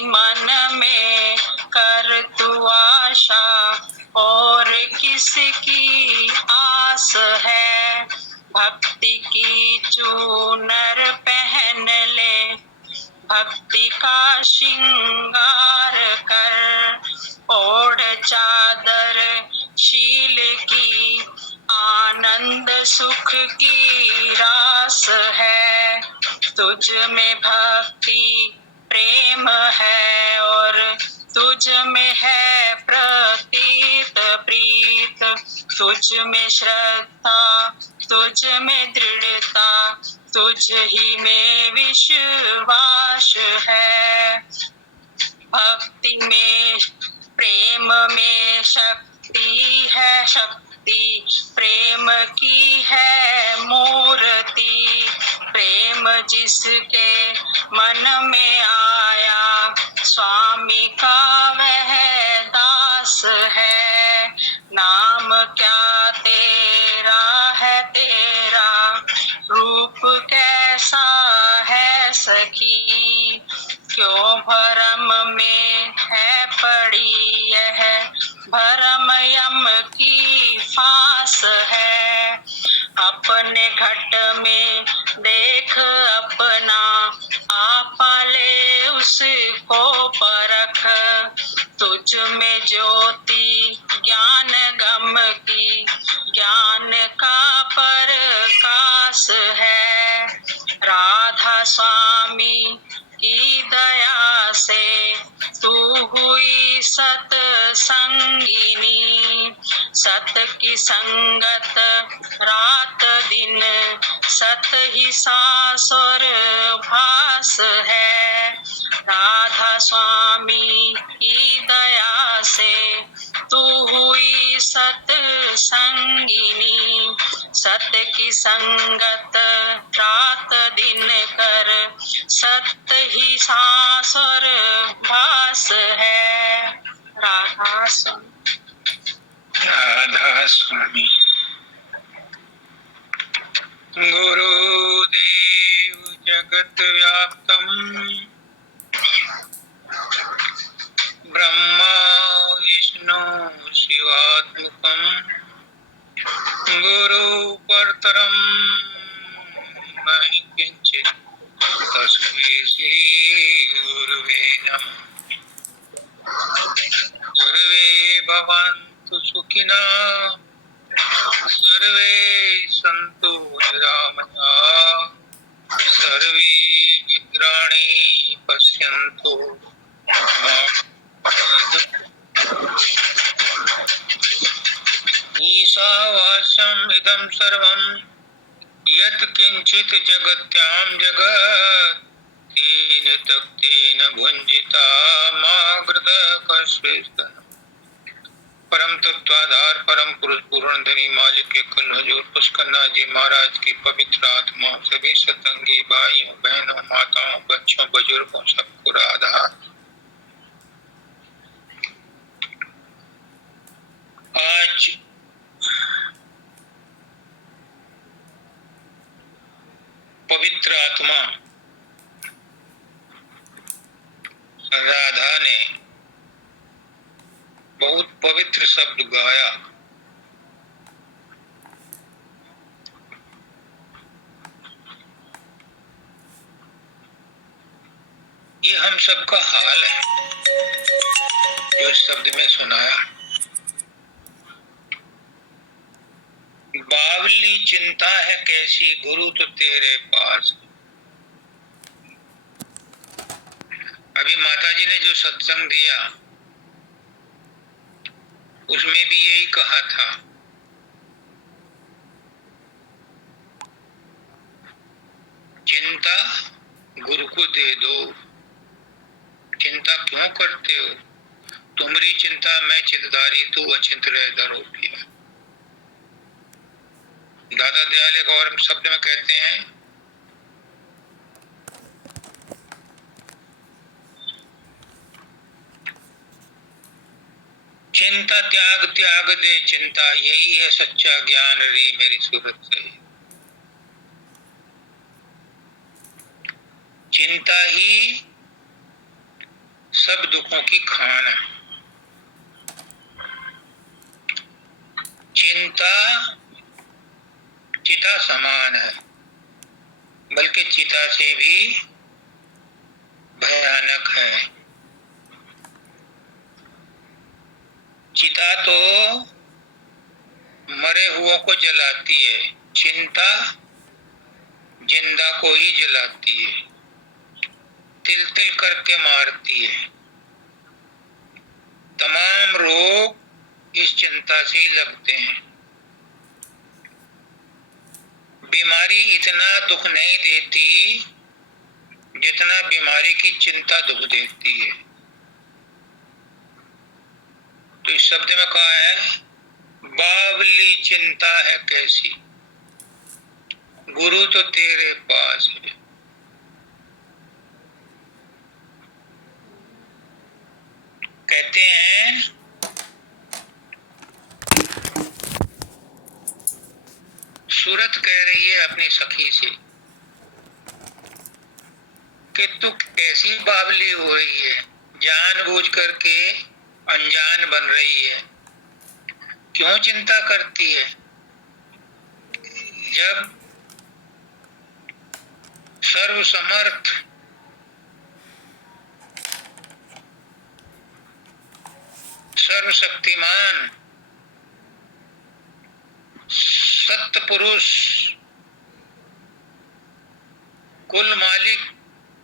मन में कर तू आशा, और किसकी आस है। भक्ति की चूनर पहन ले, भक्ति का श्रृंगार कर, ओढ़ चादर शील की, आनंद सुख की रास है। तुझ में भक्ति प्रेम है, और तुझ में है प्रतीत प्रीत। तुझ में श्रद्धा, तुझ में दृढ़ता, तुझ ही में विश्वास है। भक्ति में प्रेम में शक्ति है, शक्ति प्रेम की है मूर्ति। प्रेम जिसके मन में आया, स्वामी का वह दास है। नाम क्या तेरा है तेरा, रूप कैसा है सखी। क्यों भरम में है पड़ी यह, भरम यम की फांस है। अपने घट में देख अपना, आपा ले उसको परख। तुझ में ज्योति ज्ञान गम की, ज्ञान का प्रकाश है। राधा स्वामी की दया से तू हुई सतसंगिनी। सत की संगत रात दिन, सत ही सांस और भास है। राधा स्वामी की दया से तू हुई सतसंगिनी। सत की संगत रात दिन कर, सत ही सांस और भास है। राधा स्वामी। गुरुदेव जगत व्याप्तम, ब्रह्मा विष्णु शिवात्मकम, गुरु परतरम नहि किंचित्, तस्मै श्री गुरुवे नमः। सर्वे भवन्तु सुखिनः, सर्वे सन्तु निरामयाः, सर्वे भद्राणि पश्यन्तु मा ईशावास्यम् इदं सर्वं यत् किञ्चित् जगत्यां जगत्, तेन तप्तेन भुञ्जिता मा गृधः कश्चित्। परम तत्वाधार परम पुरुष पूर्ण धनी मालिक के कुल हुजूर पुष्करनाथ जी महाराज की पवित्र आत्मा, सभी सतंगी भाइयों बहनों माताओं बच्चों बुजुर्गों सबको राधा। आज पवित्र आत्मा राधा ने बहुत पवित्र शब्द गाया। ये हम सबका हाल है जो इस शब्द में सुनाया। बावली चिंता है कैसी गुरु तो तेरे पास। अभी माताजी ने जो सत्संग दिया उसमें भी यही कहा था, चिंता गुरु को दे दो। चिंता क्यों करते हो, तुम्हारी चिंता मैं चितधारी तू अचिंत रह धरो पिया। दादा दयाल एक और शब्द में कहते हैं, चिंता त्याग त्याग दे चिंता, यही है सच्चा ज्ञान रे मेरी सूरत से। चिंता ही सब दुखों की खान है। चिंता चिता समान है, बल्कि चिता से भी भयानक है। चिता तो मरे हुओं को जलाती है, चिंता जिंदा को ही जलाती है, तिल तिल करके मारती है। तमाम रोग इस चिंता से ही लगते हैं। बीमारी इतना दुख नहीं देती जितना बीमारी की चिंता दुख देती है। तो इस शब्द में कहा है, बावली चिंता है कैसी, गुरु तो तेरे पास है। कहते हैं सूरत कह रही है अपनी सखी से कि तू कैसी बावली हो रही है, जानबूझ करके अनजान बन रही है, क्यों चिंता करती है। जब सर्वसमर्थ सर्वशक्तिमान सत्य पुरुष कुल मालिक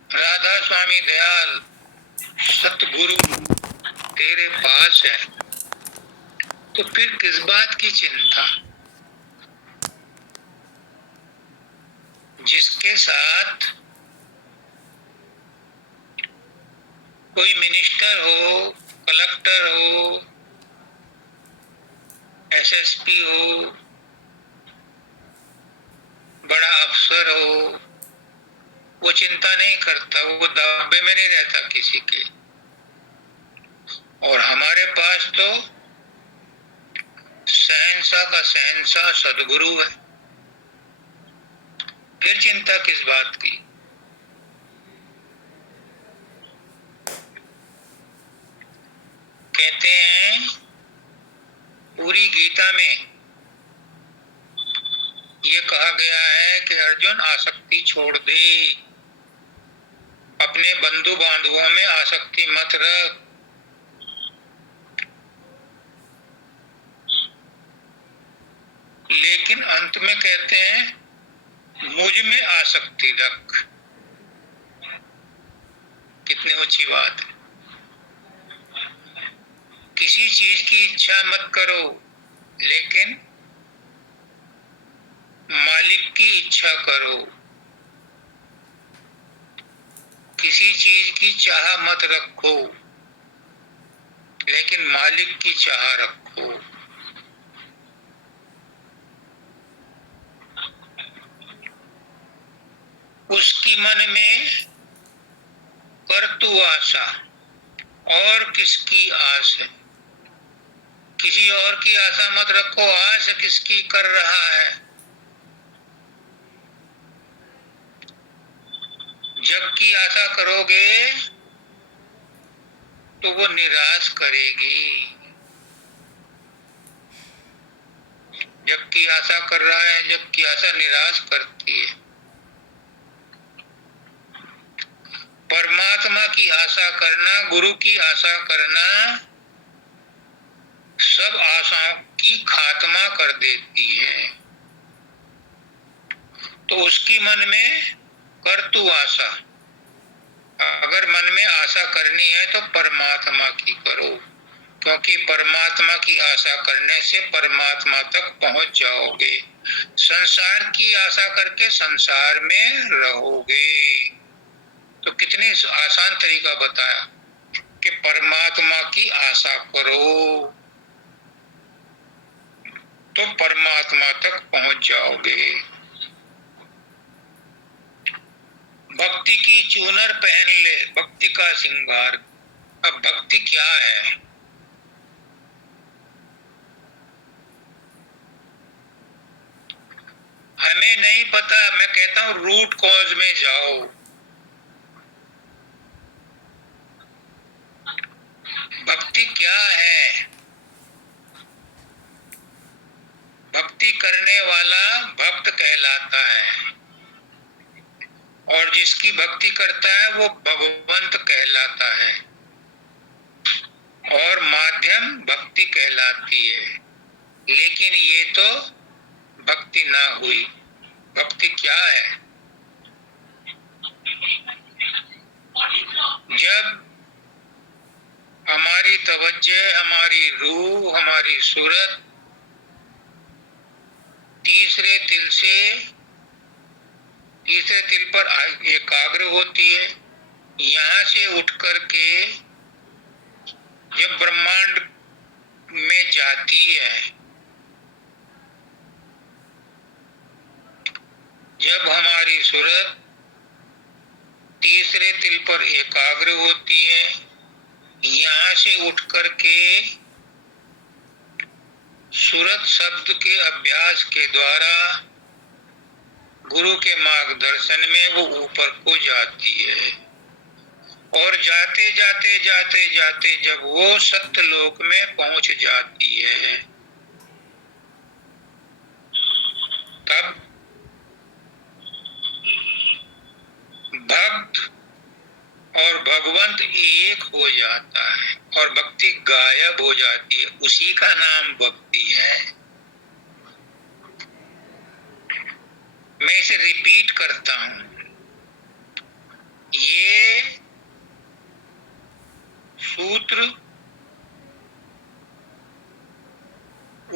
राधा स्वामी दयाल सतगुरु तेरे पास है, तो फिर किस बात की चिंता। जिसके साथ कोई मिनिस्टर हो, कलेक्टर हो, एसएसपी हो, बड़ा अफसर हो, वो चिंता नहीं करता, वो दावे में नहीं रहता किसी के। और हमारे पास तो शहंशाह का शहंशाह सदगुरु है, फिर चिंता किस बात की। कहते हैं पूरी गीता में ये कहा गया है कि अर्जुन आसक्ति छोड़ दे, अपने बंधु बांधवों में आसक्ति मत रख। लेकिन अंत में कहते हैं मुझ में आसक्ति रख। कितनी ऊंची बात है। किसी चीज की इच्छा मत करो, लेकिन मालिक की इच्छा करो। किसी चीज की चाह मत रखो, लेकिन मालिक की चाह रखो। उसकी मन में कर तू आशा, और किसकी आस है। किसी और की आशा मत रखो, आस किसकी कर रहा है। जबकि आशा करोगे तो वो निराश करेगी। जबकि आशा कर रहा है, जबकि आशा निराश करती है। परमात्मा की आशा करना, गुरु की आशा करना सब आशाओं की खात्मा कर देती है। तो उसकी मन में कर तू आशा। अगर मन में आशा करनी है तो परमात्मा की करो, क्योंकि परमात्मा की आशा करने से परमात्मा तक पहुंच जाओगे। संसार की आशा करके संसार में रहोगे। तो कितनी आसान तरीका बताया कि परमात्मा की आशा करो तो परमात्मा तक पहुंच जाओगे। भक्ति की चूनर पहन ले, भक्ति का श्रृंगार। अब भक्ति क्या है? हमें नहीं पता। मैं कहता हूं रूट कॉज में जाओ। क्या है? भक्ति करने वाला भक्त कहलाता है, और जिसकी भक्ति करता है वो भगवंत कहलाता है, और माध्यम भक्ति कहलाती है। लेकिन ये तो भक्ति ना हुई। भक्ति क्या है? जब हमारी तवज्जो, हमारी रूह, हमारी सूरत तीसरे तिल पर एकाग्र होती है, यहाँ से उठ कर के जब ब्रह्मांड में जाती है, जब हमारी सूरत तीसरे तिल पर एकाग्र होती है, यहाँ से उठ कर के सूरत शब्द के अभ्यास के द्वारा गुरु के मार्गदर्शन में वो ऊपर को जाती है, और जाते जाते जाते जाते जब वो सत्य लोक में पहुंच जाती है, तब भक्त और भगवंत एक हो जाता है और भक्ति गायब हो जाती है। उसी का नाम भक्ति है। मैं इसे रिपीट करता हूं। ये सूत्र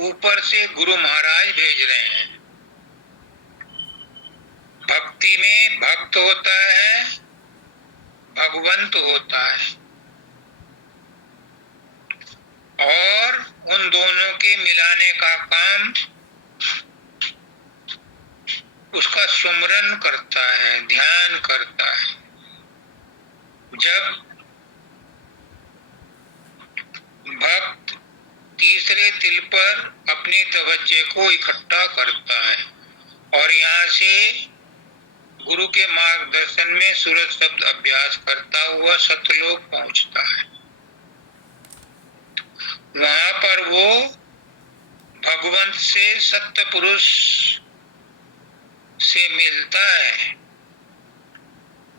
ऊपर से गुरु महाराज भेज रहे हैं। भक्ति में भक्त होता है, भगवंत होता है, और उन दोनों के मिलाने का काम उसका सुमरन करता है, ध्यान करता है। जब भक्त तीसरे तिल पर अपनी तवज्जो को इकट्ठा करता है और यहाँ से गुरु के मार्गदर्शन में सूरत शब्द अभ्यास करता हुआ सतलोक पहुंचता है, वहां पर वो भगवंत से, सत्य पुरुष से मिलता है।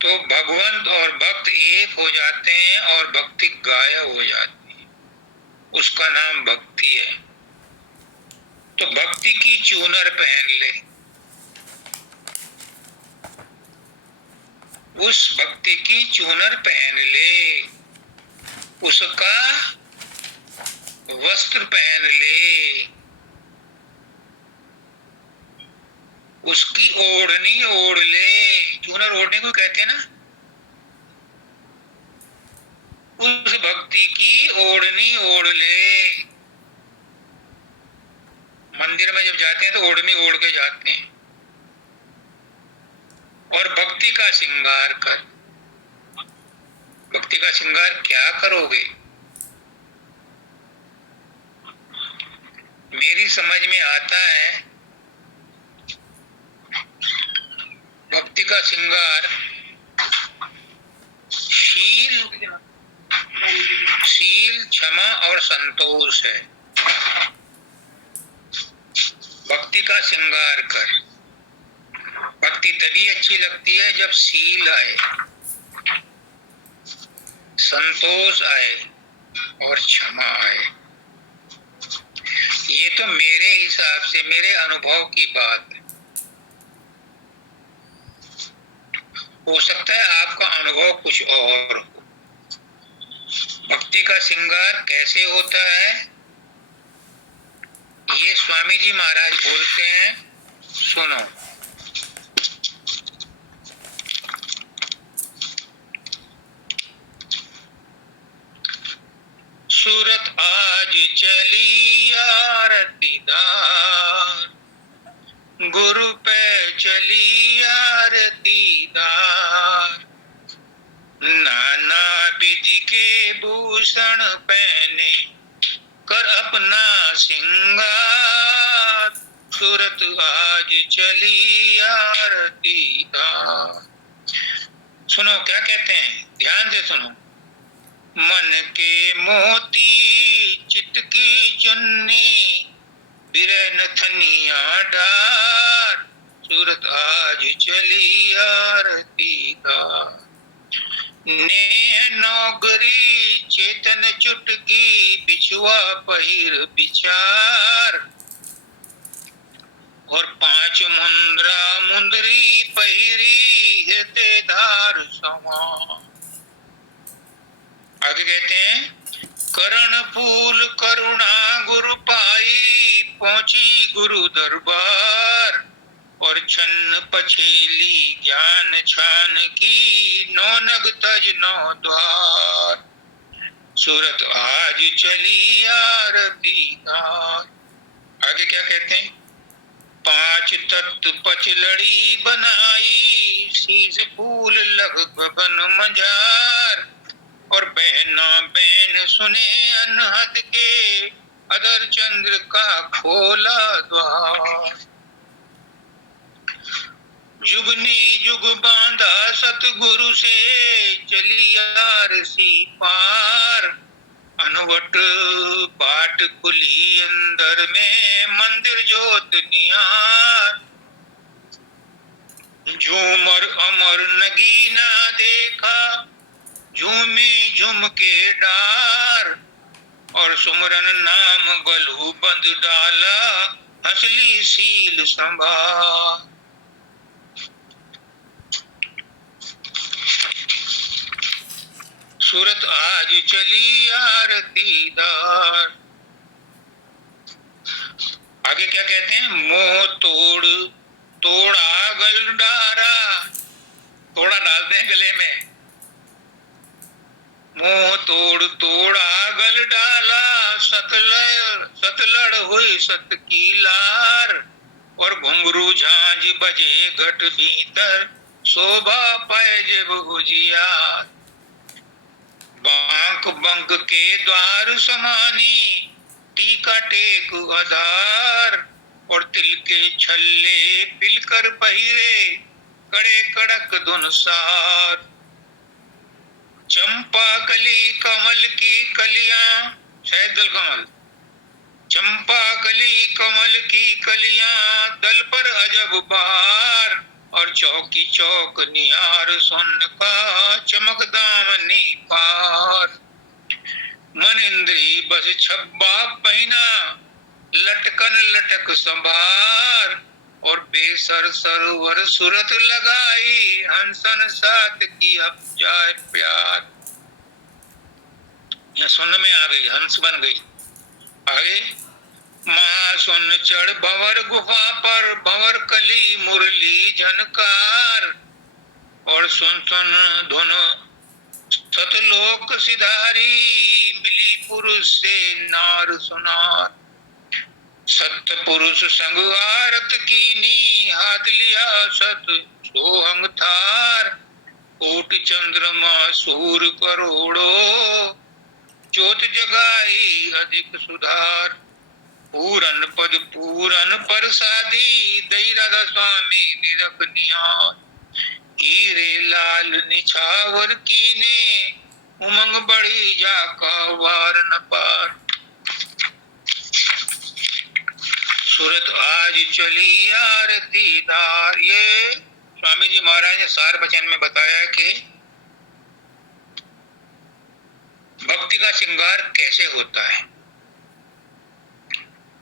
तो भगवंत और भक्त एक हो जाते हैं और भक्ति गायब हो जाती है। उसका नाम भक्ति है। तो भक्ति की चूनर पहन ले, उस भक्ति की चूनर पहन ले, उसका वस्त्र पहन ले, उसकी ओढ़नी ओढ़ ले। चूनर ओढ़ने को कहते हैं ना। उस भक्ति की ओढ़नी ओढ़ ले। मंदिर में जब जाते हैं तो ओढ़नी ओढ़ के जाते हैं। और भक्ति का श्रृंगार कर। भक्ति का श्रृंगार क्या करोगे? मेरी समझ में आता है, भक्ति का श्रृंगार शील, क्षमा और संतोष है। भक्ति का श्रृंगार कर। भक्ति तभी अच्छी लगती है जब शील आए, संतोष आए और क्षमा आए। ये तो मेरे हिसाब से, मेरे अनुभव की बात है। हो सकता है आपका अनुभव कुछ और हो। भक्ति का श्रृंगार कैसे होता है, ये स्वामी जी महाराज बोलते हैं, सुनो। सूरत आज चली आरतीदार, गुरु पे चली आरतीदार, नाना विधि के भूषण पहने कर अपना श्रृंगार, सूरत आज चली आरतीदार। सुनो क्या कहते हैं, ध्यान से सुनो। मन के मोती चित की चुन्नी बिरह नथनिया डार, सूरत आज चली आरती का। नेह नौगरी चेतन चुटकी बिछुआ पहिर विचार, और 5 मुंद्रा मुंदरी पहिरी हृदय धार समा। आगे कहते हैं करण फूल करुणा गुरु पाई, पहुंची गुरु दरबार, और छन्न पछेली ज्ञान छान की, 9 नग तज 9 द्वार, सूरत आज चली आरती गार। आगे क्या कहते हैं 5 तत्व पचलड़ी बनाई, शीश फूल लग गगन मजार, और बहना बहन सुने अनहद के, अदर चंद्र का खोला द्वार। जुगनी जुग बांधा सतगुरु से, चली आरसी पार, अनवट बाट खुली अंदर में, मंदिर ज्योत निहार। झूमर अमर नगीना देखा, झूमी झूम के डार, और सुमरन नाम गलू बंद डाला, हंसली सील संभार। सूरत आज चली आरती दार। आगे क्या कहते हैं मोह तोड़ तोड़ा गल डारा, तोड़ा डालते हैं गले में, मोह तोड़ तोड़ा गल डाला, सतलड़ हुई सत की लार, और घुंघरू झांझ बजे घट भीतर, शोभा पाए जब उजियार। बांक बंक के द्वार समानी, टीका टेक आधार, और तिल के छल्ले पिलकर पहिरे, कड़े कड़क धुनसार। चंपा कली कमल की कलियां, सैदल कमल, चंपा कली कमल की कलियां, दल पर अजब बहार, और चौकी चौक निहार सुन का, चमक दामनी पार। मन इंद्री बस छब्बा पहिना, लटकन लटक संभार, और बेसर सरोवर सूरत लगाई, हंसन साथ की अब जाए प्यार। यह सुन में आ गई, हंस बन गई। आगे महासुन चढ़ भंवर गुफा पर, भंवर कली मुरली झनकार, और सुन सुन धुन सतलोक सिधारी, मिली पुरुष से नार सुनार। सत पुरुष संग आरत कीनी, हाथ लिया सत सोहंग थार, कोट चंद्रमा सूर करोड़ो, ज्योत जगाई अधिक सुधार। पूरन पद पूरन प्रसादी, दई राधा स्वामी निरख निहार। हीरे लाल निछावर कीने, उमंग बढ़ी जाका वार न पार। सूरत आज चली आरती दार। ये स्वामी जी महाराज ने सार वचन में बताया कि भक्ति का श्रृंगार कैसे होता है,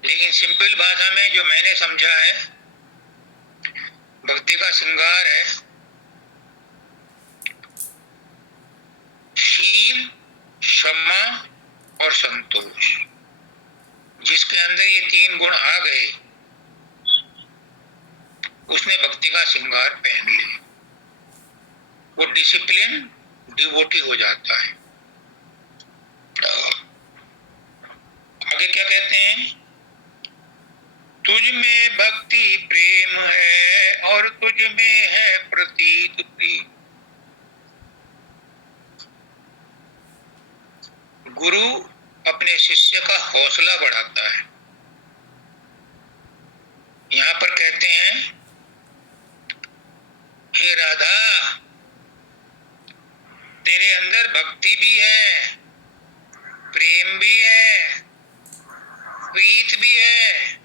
लेकिन सिंपल भाषा में जो मैंने समझा है, भक्ति का श्रृंगार है शील, क्षमा और संतोष। जिसके अंदर ये 3 गुण आ गए, उसने भक्ति का श्रृंगार पहन लिया, वो डिसिप्लिन डिवोटी हो जाता है। आगे क्या कहते हैं तुझ में भक्ति प्रेम है, और तुझ में है प्रतीत प्रेम। गुरु अपने शिष्य का हौसला बढ़ाता है। यहाँ पर कहते हैं हे राधा, तेरे अंदर भक्ति भी है प्रेम भी है, प्रीत भी है,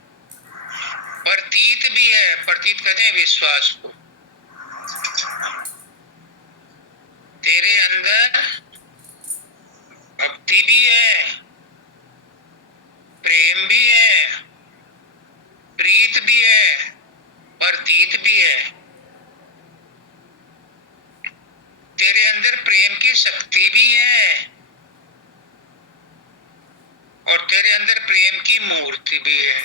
प्रतीत भी है। प्रतीत कहते हैं विश्वास को। तेरे अंदर भक्ति भी है, प्रेम भी है, प्रीत भी है, प्रतीत भी है। तेरे अंदर प्रेम की शक्ति भी है और तेरे अंदर प्रेम की मूर्ति भी है।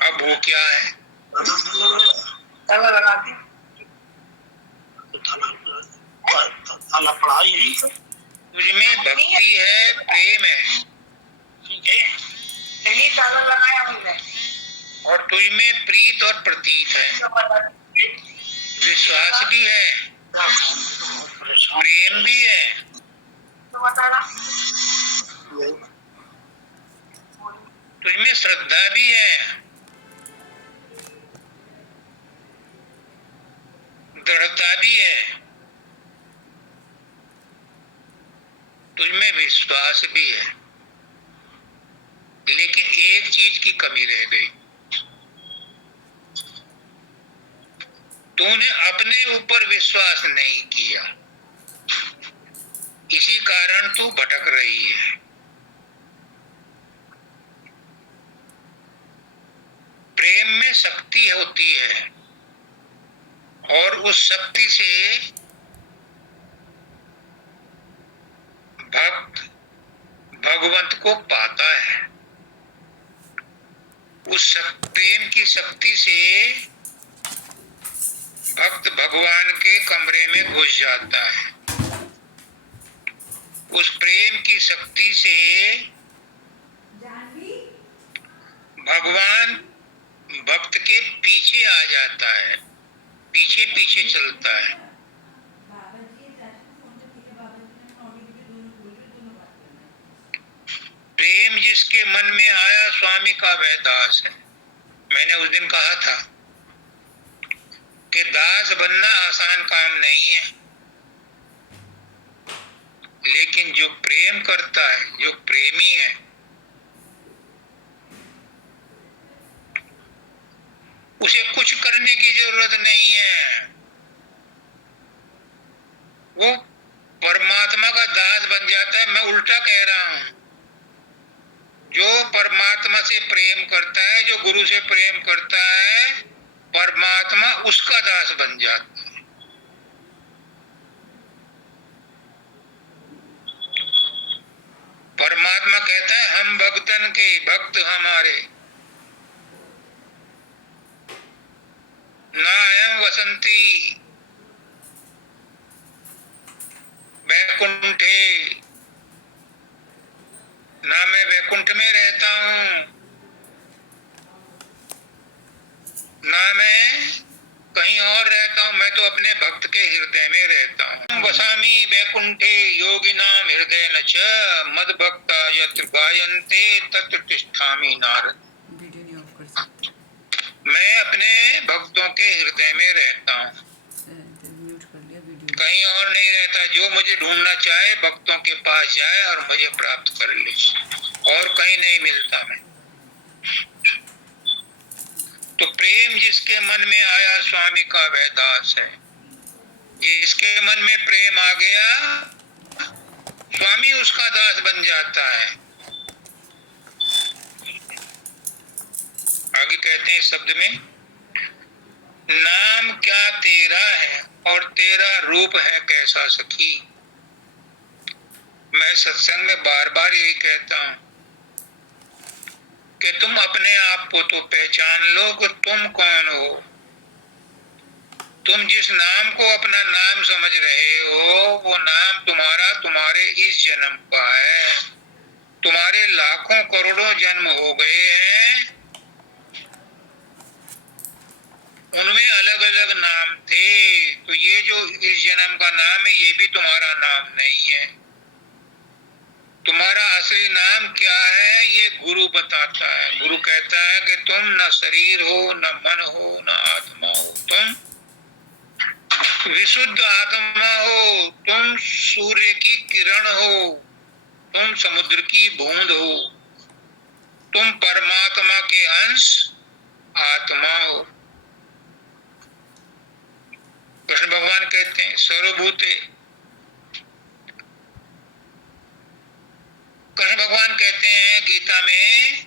अब वो क्या है? तुझमें भक्ति है, प्रेम है, ठीक है, नहीं ताला लगाया हमने, और तुझमें प्रीत और प्रतीत है, विश्वास भी है, प्रेम भी है, तुझमें श्रद्धा भी है, दृढ़ता भी है, तुझमें विश्वास भी है। लेकिन एक चीज की कमी रह गई, तूने अपने ऊपर विश्वास नहीं किया, इसी कारण तू भटक रही है। प्रेम में शक्ति होती है और उस शक्ति से भक्त भगवंत को पाता है। उस प्रेम की शक्ति से भक्त भगवान के कमरे में घुस जाता है। उस प्रेम की शक्ति से भगवान भक्त के पीछे आ जाता है, पीछे पीछे चलता है। प्रेम जिसके मन में आया स्वामी का वह दास है। मैंने उस दिन कहा था कि दास बनना आसान काम नहीं है, लेकिन जो प्रेम करता है, जो प्रेमी है, उसे कुछ करने की जरूरत नहीं है। वो परमात्मा का दास बन जाता है। मैं उल्टा कह रहा हूं, जो परमात्मा से प्रेम करता है, जो गुरु से प्रेम करता है, परमात्मा उसका दास बन जाता है। परमात्मा कहता है हम भक्तन के भक्त हमारे, नायम वसंती वैकुंठे, ना मैं वैकुंठ में रहता हूं, ना मैं कहीं और रहता हूं, मैं तो अपने भक्त के हृदय में रहता हूं। वसामी वैकुंठे योगिनाम हृदय न च मद भक्ता यत्र गायन्ते तत्र तिष्ठामि नारद। मैं अपने भक्तों के हृदय में रहता हूँ, कहीं और नहीं रहता। जो मुझे ढूंढना चाहे भक्तों के पास जाए और मुझे प्राप्त कर ले, और कहीं नहीं मिलता मैं। तो प्रेम जिसके मन में आया स्वामी का वह दास है। जिसके मन में प्रेम आ गया, स्वामी उसका दास बन जाता है। आगे कहते हैं शब्द में, नाम क्या तेरा है और तेरा रूप है कैसा सखी। मैं सत्संग में बार बार यही कहता हूं कि तुम अपने आप को तो पहचान लो कि तुम कौन हो। तुम जिस नाम को अपना नाम समझ रहे हो, वो नाम तुम्हारा तुम्हारे इस जन्म का है। तुम्हारे लाखों करोड़ों जन्म हो गए हैं, उनमें अलग अलग नाम थे। तो ये जो इस जन्म का नाम है, ये भी तुम्हारा नाम नहीं है। तुम्हारा असली नाम क्या है, ये गुरु बताता है। गुरु कहता है कि तुम न शरीर हो, न मन हो, न आत्मा हो, तुम विशुद्ध आत्मा हो, तुम सूर्य की किरण हो। तुम समुद्र की बूंद हो, तुम परमात्मा के अंश आत्मा हो। कृष्ण भगवान कहते हैं सर्वभूते, कृष्ण भगवान कहते हैं गीता में,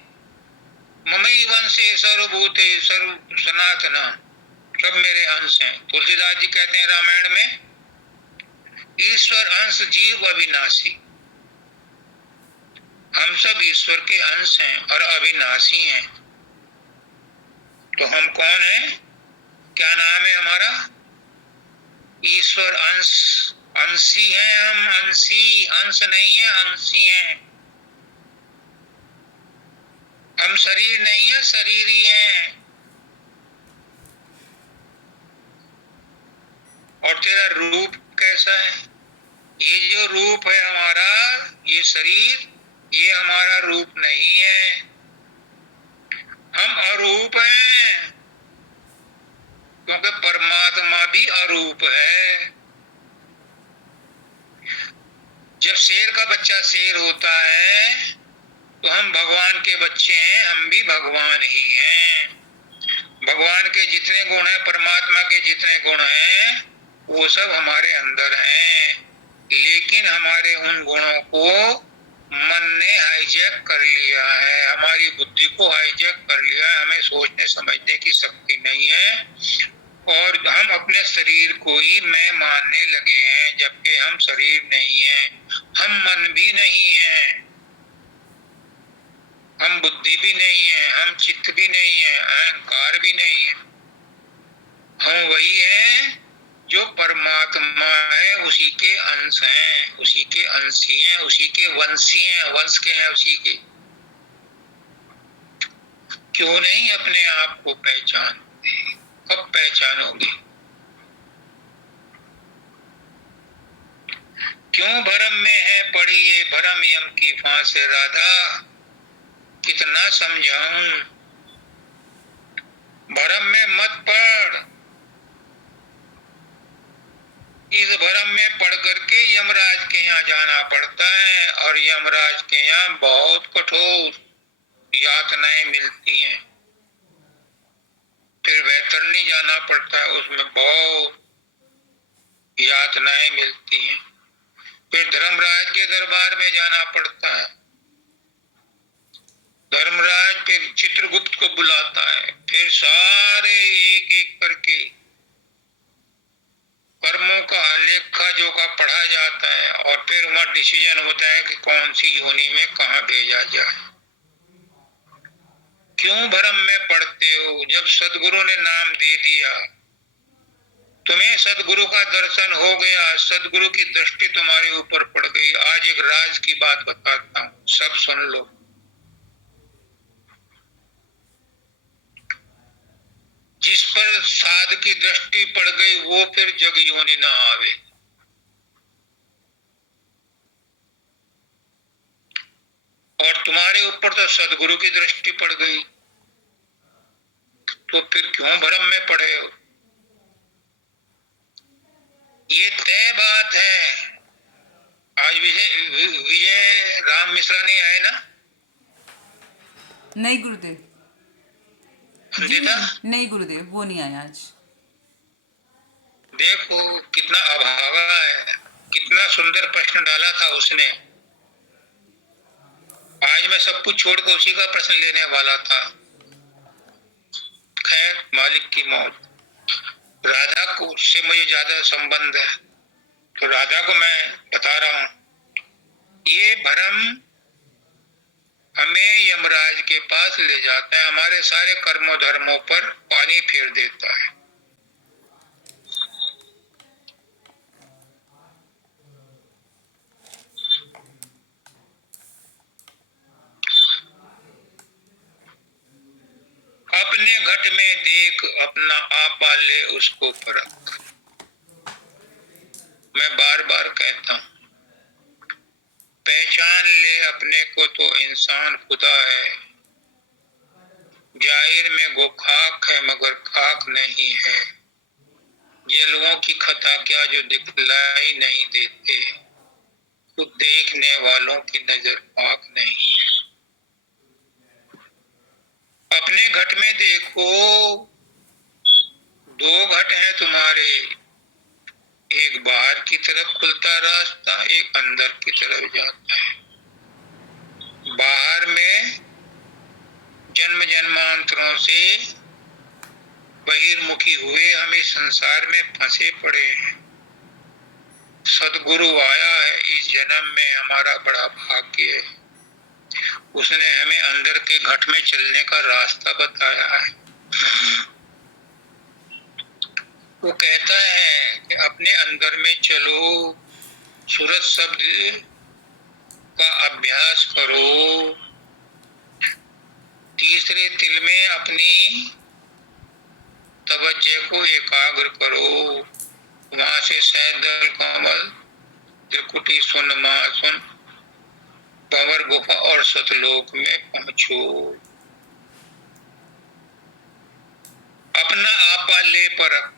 ममई वंशे सर्वभूते सर्व सनातन, सब मेरे अंश हैं। तुलसीदास जी कहते हैं रामायण में, ईश्वर अंश जीव अविनाशी। हम सब ईश्वर के अंश हैं और अविनाशी हैं। तो हम कौन हैं? क्या नाम है हमारा? ईश्वर अंश, अंशी हैं हम, अंशी, अंश नहीं है, अंशी हैं हम। शरीर नहीं है, शरीरी हैं। और तेरा रूप कैसा है? ये जो रूप है हमारा, ये शरीर, ये हमारा रूप नहीं है। हम अरूप हैं, क्योंकि परमात्मा भी अरूप है। जब शेर का बच्चा शेर होता है तो हम भगवान के बच्चे हैं, हम भी भगवान ही हैं। भगवान के जितने गुण हैं, परमात्मा के जितने गुण हैं, वो सब हमारे अंदर हैं। लेकिन हमारे उन गुणों को मन ने हाईजैक कर लिया है, हमारी बुद्धि को हाईजैक कर लिया है। हमें सोचने समझने की शक्ति नहीं है और हम अपने शरीर को ही मैं मानने लगे हैं, जबकि हम शरीर नहीं हैं, हम मन भी नहीं हैं, हम बुद्धि भी नहीं है, हम चित्त भी नहीं है, अहंकार भी नहीं है। हम वही हैं जो परमात्मा है, उसी के अंश हैं, उसी के अंशी हैं, उसी के वंशी हैं, वंश के हैं उसी के। क्यों नहीं अपने आप को पहचानते? कब पहचानोगे? क्यों भरम में है पड़ी ये भरम यम की फांस राधा, कितना समझाऊं? भरम में मत पड़। इस भरम में पढ़ करके यमराज के यहाँ जाना पड़ता है और यमराज के यहाँ बहुत कठोर यातनाएं मिलती हैं। फिर वैतरणी जाना पड़ता है, उसमें बहुत यातनाएं मिलती हैं। फिर धर्मराज के दरबार में जाना पड़ता है, धर्मराज फिर चित्रगुप्त को बुलाता है, फिर सारे एक एक करके कर्मों का लेखा जोखा पढ़ा जाता है और फिर वहां डिसीजन होता है कि कौन सी योनि में कहा भेजा जाए। क्यों भ्रम में पड़ते हो? जब सदगुरु ने नाम दे दिया, तुम्हें सदगुरु का दर्शन हो गया, सदगुरु की दृष्टि तुम्हारे ऊपर पड़ गई। आज एक राज की बात बताता हूँ, सब सुन लो। जिस पर साध की दृष्टि पड़ गई वो फिर जग योनि न आवे। और तुम्हारे ऊपर तो सदगुरु की दृष्टि पड़ गई, तो फिर क्यों भ्रम में पड़े हो? ये तय बात है। आज विजय विजय राम मिश्रा नहीं आए ना? नहीं गुरुदेव जी, नहीं गुरुदेव, वो नहीं आया आज। देखो कितना अभागा है, कितना सुंदर प्रश्न डाला था उसने। आज मैं सब कुछ छोड़कर उसी का प्रश्न लेने वाला था। खैर, मालिक की मौत। राधा को से मुझे ज्यादा संबंध है, तो राधा को मैं बता रहा हूं। ये भ्रम हमें यमराज के पास ले जाता है, हमारे सारे कर्मों धर्मों पर पानी फेर देता है। अपने घट में देख अपना आप पाले उसको परख। मैं बार बार कहता हूं, पहचान ले अपने को तो इंसान खुदा है। जाहिर में वो खाक है मगर खाक नहीं है। ये लोगों की खता क्या जो दिखलाई नहीं देते। तो देखने वालों की नजर पाक नहीं है। अपने घट में देखो, दो घट हैं तुम्हारे, एक बाहर की तरफ खुलता रास्ता, एक अंदर की तरफ जाता है। बाहर में जन्म जन्मांतरों से बहिर्मुखी हुए हम इस संसार में फंसे पड़े हैं। सदगुरु आया है इस जन्म में, हमारा बड़ा भाग्य है। उसने हमें अंदर के घट में चलने का रास्ता बताया है। वो कहता है कि अपने अंदर में चलो, सूरत शब्द का अभ्यास करो, तीसरे तिल में अपनी तवज्जो को एकाग्र करो, वहां से सैदल कमल, त्रिकुटी, सुन महासुन, भंवर गुफा और सतलोक में पहुंचो। अपना आपा ले परख,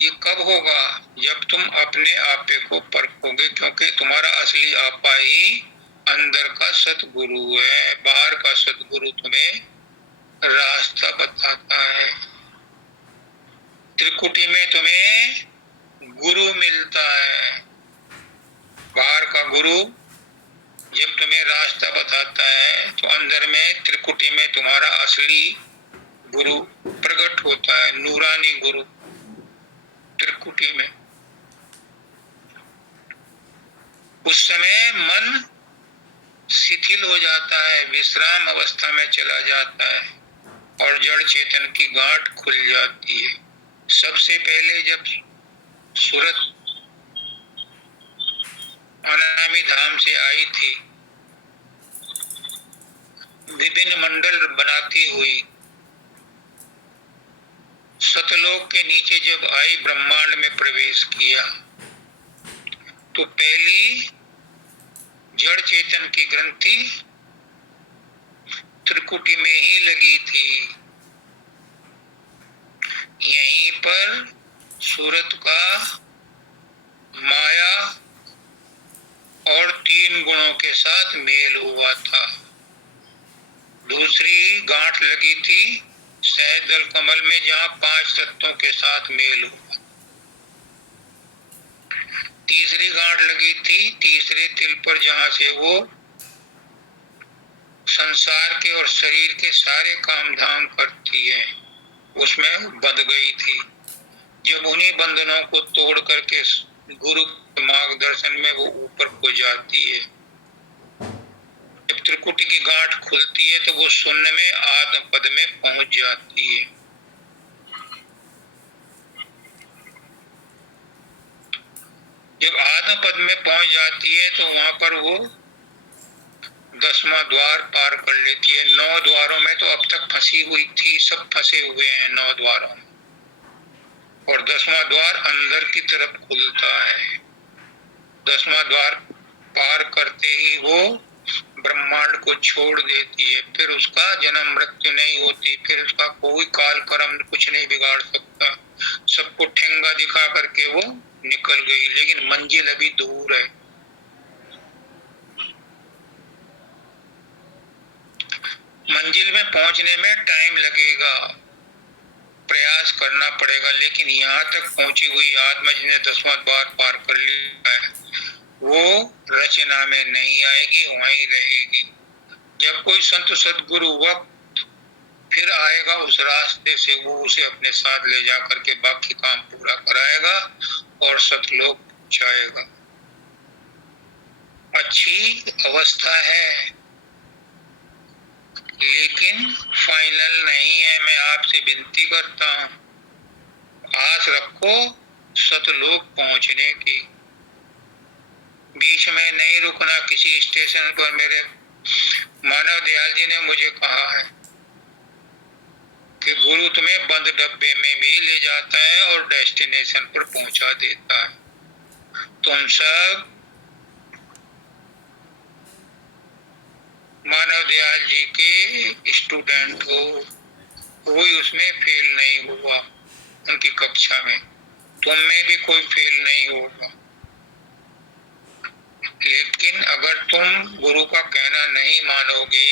ये कब होगा? जब तुम अपने आपे को परखोगे, क्योंकि तुम्हारा असली आपा ही अंदर का सतगुरु है। बाहर का सतगुरु तुम्हें रास्ता बताता है। त्रिकुटी में तुम्हें गुरु मिलता है। बाहर का गुरु जब तुम्हें रास्ता बताता है, तो अंदर में त्रिकुटी में तुम्हारा असली गुरु प्रकट होता है, नूरानी गुरु त्रिकुटी में। उस समय मन शिथिल हो जाता है, विश्राम अवस्था में चला जाता है और जड़ चेतन की गांठ खुल जाती है। सबसे पहले जब सूरत अनामी धाम से आई थी, विभिन्न मंडल बनाती हुई, सतलोक के नीचे जब आई, ब्रह्मांड में प्रवेश किया, तो पहली जड़ चेतन की ग्रंथि त्रिकुटी में ही लगी थी। यहीं पर सूरत का माया और तीन गुणों के साथ मेल हुआ था। दूसरी गांठ लगी थी सहदल कमल में, जहां पांच तत्वों के साथ मेल हुआ। तीसरी गांठ लगी थी तीसरे तिल पर, जहां से वो संसार के और शरीर के सारे काम धाम करती है, उसमें बंध गई थी। जब उन्हीं बंधनों को तोड़ करके गुरु के मार्गदर्शन में वो ऊपर को जाती है, जब त्रिकुटी की गांठ खुलती है, तो वो शून्य में आत्म पद में पहुंच जाती है। जब आत्म पद में पहुंच जाती है, तो वहां पर वो 10वां द्वार पार कर लेती है। 9 द्वारों में तो अब तक फंसी हुई थी, सब फंसे हुए हैं 9 द्वारों में, और 10वां द्वार अंदर की तरफ खुलता है। 10वां द्वार पार करते ही वो ब्रह्मांड को छोड़ देती है। फिर उसका जन्म मृत्यु नहीं होती, फिर उसका कोई काल कर्म कुछ नहीं बिगाड़ सकता। सबको ठेंगा दिखा करके वो निकल गई, लेकिन मंजिल अभी दूर है। मंजिल में पहुंचने में टाइम लगेगा, प्रयास करना पड़ेगा, लेकिन यहाँ तक पहुंची हुई आत्मा जिन्हें 10वां द्वार पार कर लिया है, वो रचना में नहीं आएगी, वहीं रहेगी। जब कोई संत सदगुरु वक्त फिर आएगा उस रास्ते से, वो उसे अपने साथ ले जा करके बाकी काम पूरा कराएगा और सतलोक पहुंचाएगा। अच्छी अवस्था है, लेकिन फाइनल नहीं है। मैं आपसे विनती करता हूं, आस रखो सतलोक पहुंचने की। बीच में नहीं रुकना किसी स्टेशन पर। मेरे मानव दयाल जी ने मुझे कहा है कि गुरु तुम्हें बंद डब्बे में भी ले जाता है और डेस्टिनेशन पर पहुंचा देता है। तुम सब मानव दयाल जी के स्टूडेंट हो, कोई उसमें फेल नहीं हुआ उनकी कक्षा में, तुम में भी कोई फेल नहीं होगा। लेकिन अगर तुम गुरु का कहना नहीं मानोगे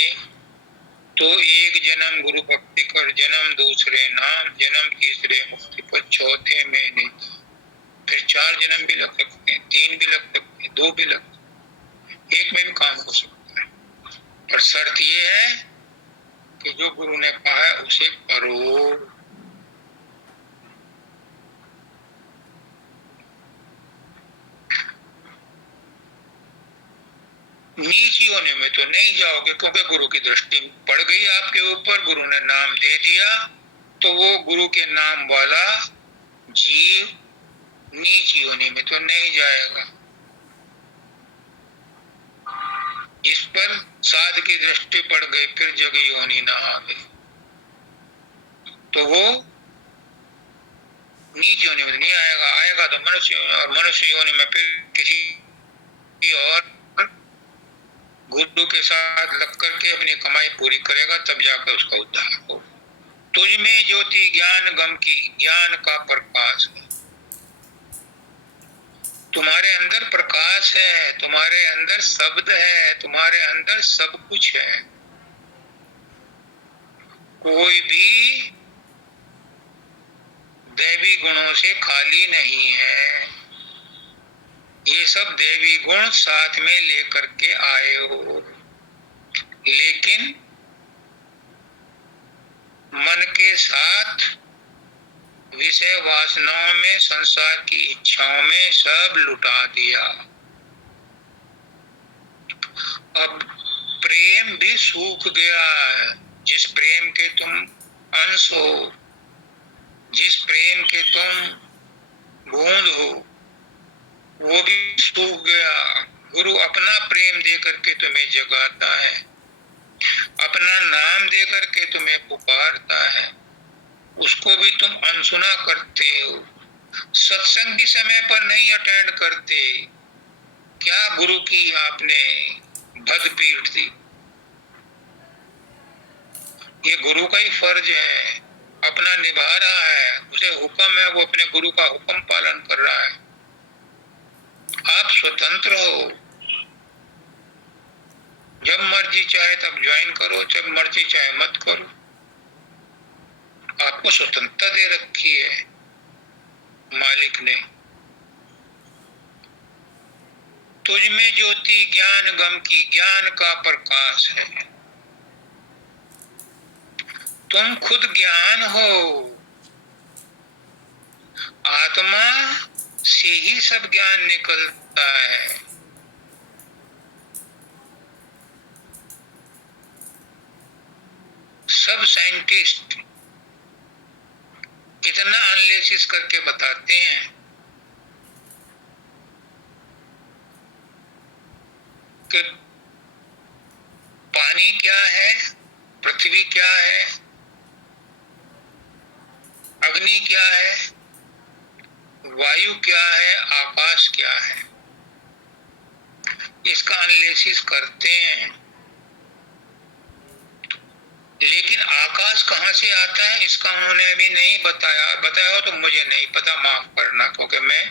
तो एक जन्म गुरु भक्ति कर, जन्म दूसरे नाम, जन्म तीसरे मुक्ति पर, चौथे में नहीं, फिर 4 जन्म भी लग सकते हैं, 3 भी लग सकते हैं, 2 भी लग सकते हैं, एक में भी काम हो सकता है। पर शर्त ये है कि जो गुरु ने कहा है उसे करो। नीच योनि में तो नहीं जाओगे, क्योंकि गुरु की दृष्टि पड़ गई आपके ऊपर, गुरु ने नाम दे दिया, तो वो गुरु के नाम वाला जीव नीच योनि में तो नहीं जाएगा। जिस पर साध की दृष्टि पड़ गई फिर जग योनि ना आवे, तो वो नीच योनि में नहीं आएगा। आएगा तो मनुष्य, और मनुष्य योनि में फिर किसी और गुरु के साथ लग करके अपनी कमाई पूरी करेगा, तब जाकर उसका उद्धार हो। तुझ में ज्योति ज्ञान गम की, ज्ञान का प्रकाश है। तुम्हारे अंदर प्रकाश है, तुम्हारे अंदर शब्द है, तुम्हारे अंदर सब कुछ है। कोई भी दैवी गुणों से खाली नहीं है। ये सब देवी गुण साथ में लेकर के आए हो, लेकिन मन के साथ विषय वासनाओं में, संसार की इच्छाओं में सब लुटा दिया। अब प्रेम भी सूख गया है। जिस प्रेम के तुम अंश हो, जिस प्रेम के तुम बूंद हो, वो भी सूख गया। गुरु अपना प्रेम दे करके तुम्हें जगाता है, अपना नाम दे करके तुम्हें पुकारता है, उसको भी तुम अनसुना करते हो। सत्संग भी समय पर नहीं अटेंड करते। क्या गुरु की आपने भद पीट दी? ये गुरु का ही फर्ज है, अपना निभा रहा है, उसे हुक्म है, वो अपने गुरु का हुक्म पालन कर रहा है। आप स्वतंत्र हो, जब मर्जी चाहे तब ज्वाइन करो, जब मर्जी चाहे मत करो। आपको स्वतंत्रता दे रखी है मालिक ने। तुझ में ज्योति ज्ञान गम की, ज्ञान का प्रकाश है। तुम खुद ज्ञान हो। आत्मा से ही सब ज्ञान निकलता है। सब साइंटिस्ट कितना एनालिसिस करके बताते हैं कि पानी क्या है, पृथ्वी क्या है, अग्नि क्या है, वायु क्या है, आकाश क्या है। इसका एनालिसिस करते हैं। लेकिन आकाश कहां से आता है इसका उन्होंने अभी नहीं बताया। बताया हो तो मुझे नहीं पता, माफ करना, क्योंकि मैं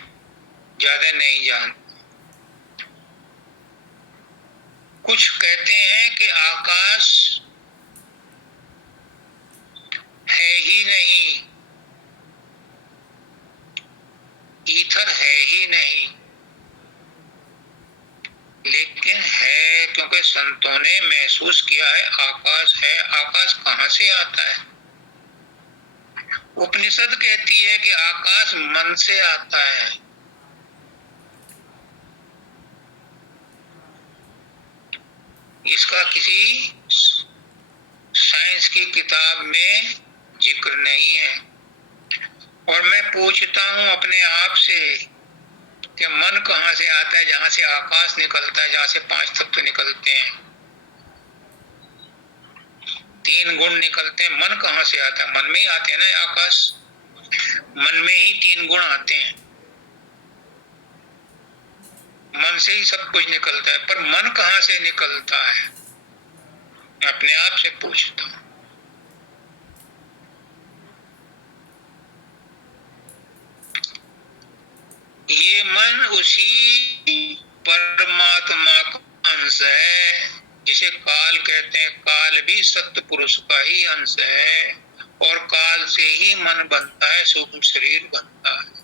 ज्यादा नहीं जानता। कुछ कहते हैं कि आकाश है ही नहीं, ईथर है ही नहीं, लेकिन है, क्योंकि संतों ने महसूस किया है आकाश है। आकाश कहां से आता है? उपनिषद कहती है कि आकाश मन से आता है। इसका किसी साइंस की किताब में जिक्र नहीं है। और मैं पूछता हूं अपने आप से कि मन कहां से आता है? जहां से आकाश निकलता है, जहां से 5 तत्व निकलते हैं, 3 गुण निकलते हैं, मन कहां से आता है? मन में ही आते हैं ना। आकाश मन में ही 3 गुण आते हैं, मन से ही सब कुछ निकलता है। पर मन कहां से निकलता है? मैं अपने आप से पूछता हूं। ये मन उसी परमात्मा का अंश है, जिसे काल कहते हैं। काल भी सत्य पुरुष का ही अंश है, और काल से ही मन बनता है, सूक्ष्म शरीर बनता है।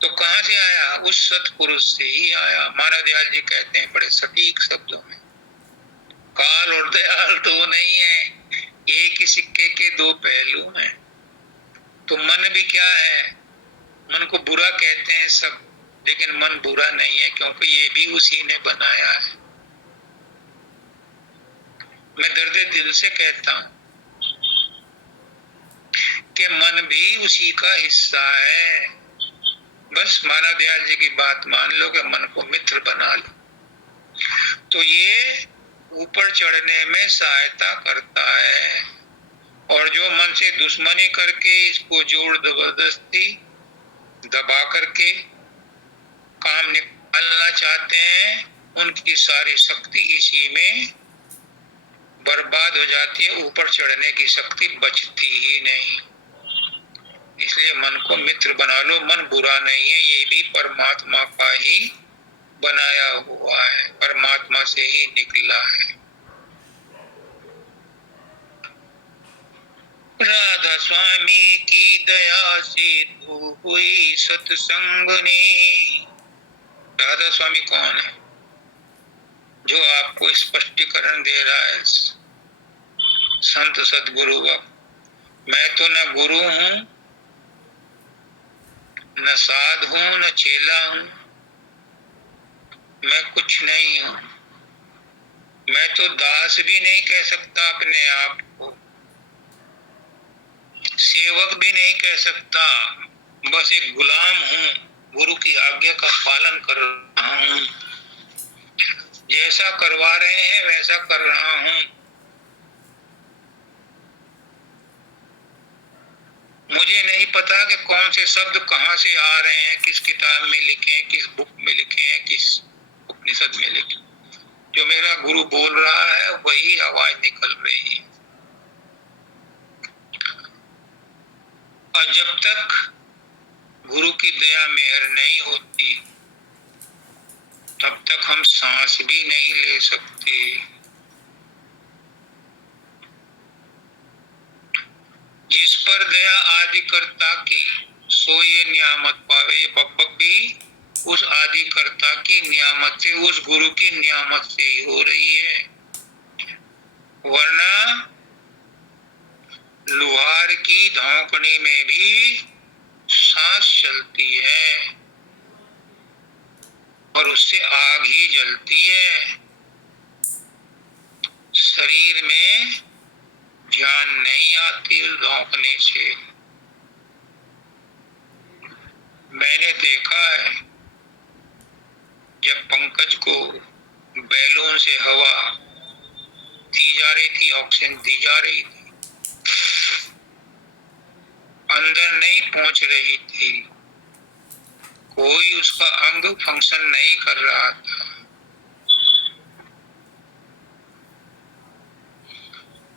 तो कहाँ से आया? उस सत्पुरुष से ही आया। महाराज दयाल जी कहते हैं बड़े सटीक शब्दों में, काल और दयाल तो नहीं है, एक ही सिक्के के दो पहलू हैं। तो मन भी क्या है? मन को बुरा कहते हैं सब, लेकिन मन बुरा नहीं है, क्योंकि ये भी उसी ने बनाया है। मैं दर्द दिल से कहता हूं कि मन भी उसी का हिस्सा है। बस महाराज दयाल जी की बात मान लो कि मन को मित्र बना लो, तो ये ऊपर चढ़ने में सहायता करता है। और जो मन से दुश्मनी करके इसको जोर जबरदस्ती दबा करके काम निकालना चाहते हैं, उनकी सारी शक्ति इसी में बर्बाद हो जाती है, ऊपर चढ़ने की शक्ति बचती ही नहीं। इसलिए मन को मित्र बना लो। मन बुरा नहीं है, ये भी परमात्मा का ही बनाया हुआ है, परमात्मा से ही निकला है। राधा स्वामी की दया से तू हुई सत्संगनी। राधा स्वामी कौन है? जो आपको स्पष्टीकरण दे रहा है, संत सदगुरु। मैं तो न गुरु हूं, न साध हूं, न चेला हूं, मैं कुछ नहीं हूं। मैं तो दास भी नहीं कह सकता अपने आप को, सेवक भी नहीं कह सकता, बस एक गुलाम हूं, गुरु की आज्ञा का पालन कर रहा हूं। जैसा करवा रहे हैं वैसा कर रहा हूं। मुझे नहीं पता कि कौन से शब्द कहाँ से आ रहे हैं, किस किताब में लिखे हैं, किस बुक में लिखे हैं, किस उपनिषद में लिखे। जो मेरा गुरु बोल रहा है वही आवाज निकल रही है। और जब तक गुरु की दया मेहर नहीं होती, तब तक हम सांस भी नहीं ले सकते। जिस पर दया आदि कर्ता की, सो ये नियामत पावे। बब्बी उस आदि कर्ता की नियामत से, उस गुरु की नियामत से ही हो रही है। वरना लोहार की धौंकनी में भी सांस चलती है और उससे आग ही जलती है। शरीर में जान नहीं आती उस धौंकने से। मैंने देखा है, जब पंकज को बैलून से हवा दी जा रही थी, ऑक्सीजन दी जा रही थी, अंदर नहीं पहुंच रही थी, कोई उसका अंग फंक्शन नहीं कर रहा था।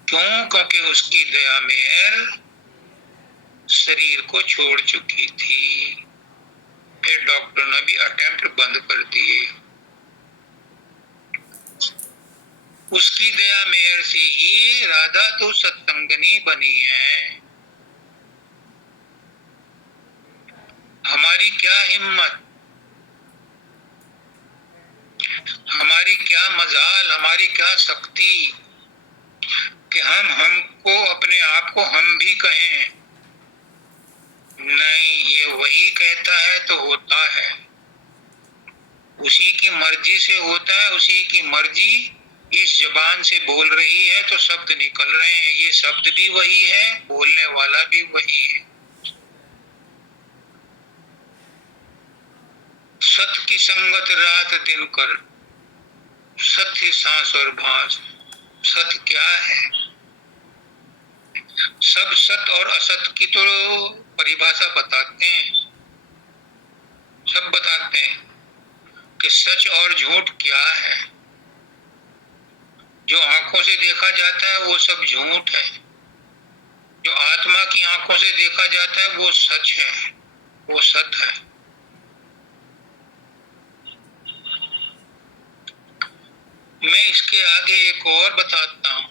क्यों? क्योंकि उसकी दया मेहर शरीर को छोड़ चुकी थी। फिर डॉक्टर ने भी अटेम्प्ट बंद कर दिए। उसकी दया मेहर से ही राधा तो सत्संगनी बनी है। हमारी क्या हिम्मत, हमारी क्या मजाल, हमारी क्या शक्ति कि हम हमको अपने आप को हम भी कहें। नहीं, ये वही कहता है तो होता है, उसी की मर्जी से होता है। उसी की मर्जी इस जबान से बोल रही है तो शब्द निकल रहे हैं। ये शब्द भी वही है, बोलने वाला भी वही है। सत्य की संगत रात दिन कर, सत्य सांस और भास। सत्य क्या है? सब सत्य और असत्य की तो परिभाषा बताते हैं, सब बताते हैं कि सच और झूठ क्या है। जो आंखों से देखा जाता है वो सब झूठ है, जो आत्मा की आंखों से देखा जाता है वो सच है, वो सत्य है। मैं इसके आगे एक और बताता हूं।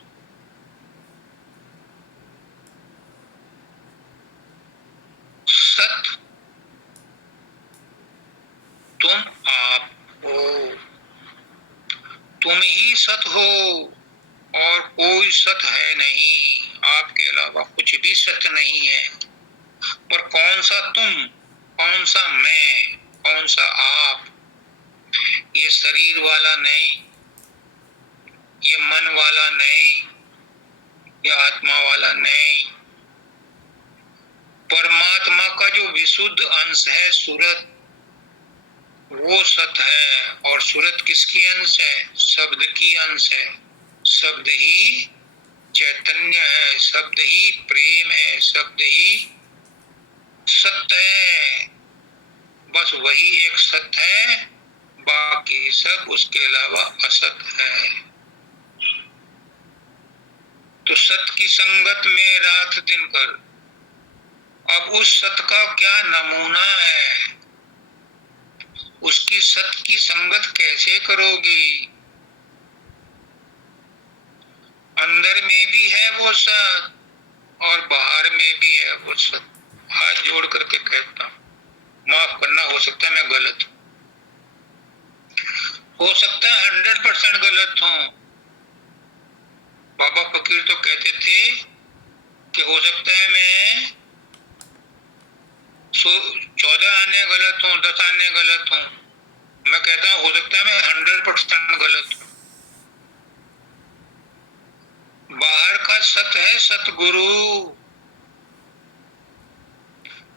सत तुम आप हो, तुम ही सत हो और कोई सत है नहीं, आपके अलावा कुछ भी सत्य नहीं है। पर कौन सा तुम, कौन सा मैं, कौन सा आप, ये शरीर वाला नहीं, ये मन वाला नहीं, ये आत्मा वाला नहीं। परमात्मा का जो विशुद्ध अंश है सूरत, वो सत है। और सूरत किसकी अंश है? शब्द की अंश है। शब्द ही चैतन्य है, शब्द ही प्रेम है, शब्द ही सत्य है। बस वही एक सत्य है, बाकी सब उसके अलावा असत है। तो सत्य की संगत में रात दिन कर। अब उस सत्य का क्या नमूना है? उसकी सत्य की संगत कैसे करोगी? अंदर में भी है वो सत्य और बाहर में भी है वो सत्य। हाथ जोड़ करके कहता हूं, माफ करना, हो सकता है मैं गलत हूं, हो सकता है 100% गलत हूं। बाबा फकीर तो कहते थे कि हो सकता है मैं 14 आने गलत हूं, 10 आने गलत हूं। मैं कहता हूं हो सकता है मैं 100% गलत हूं। बाहर का सत्य है सतगुरु,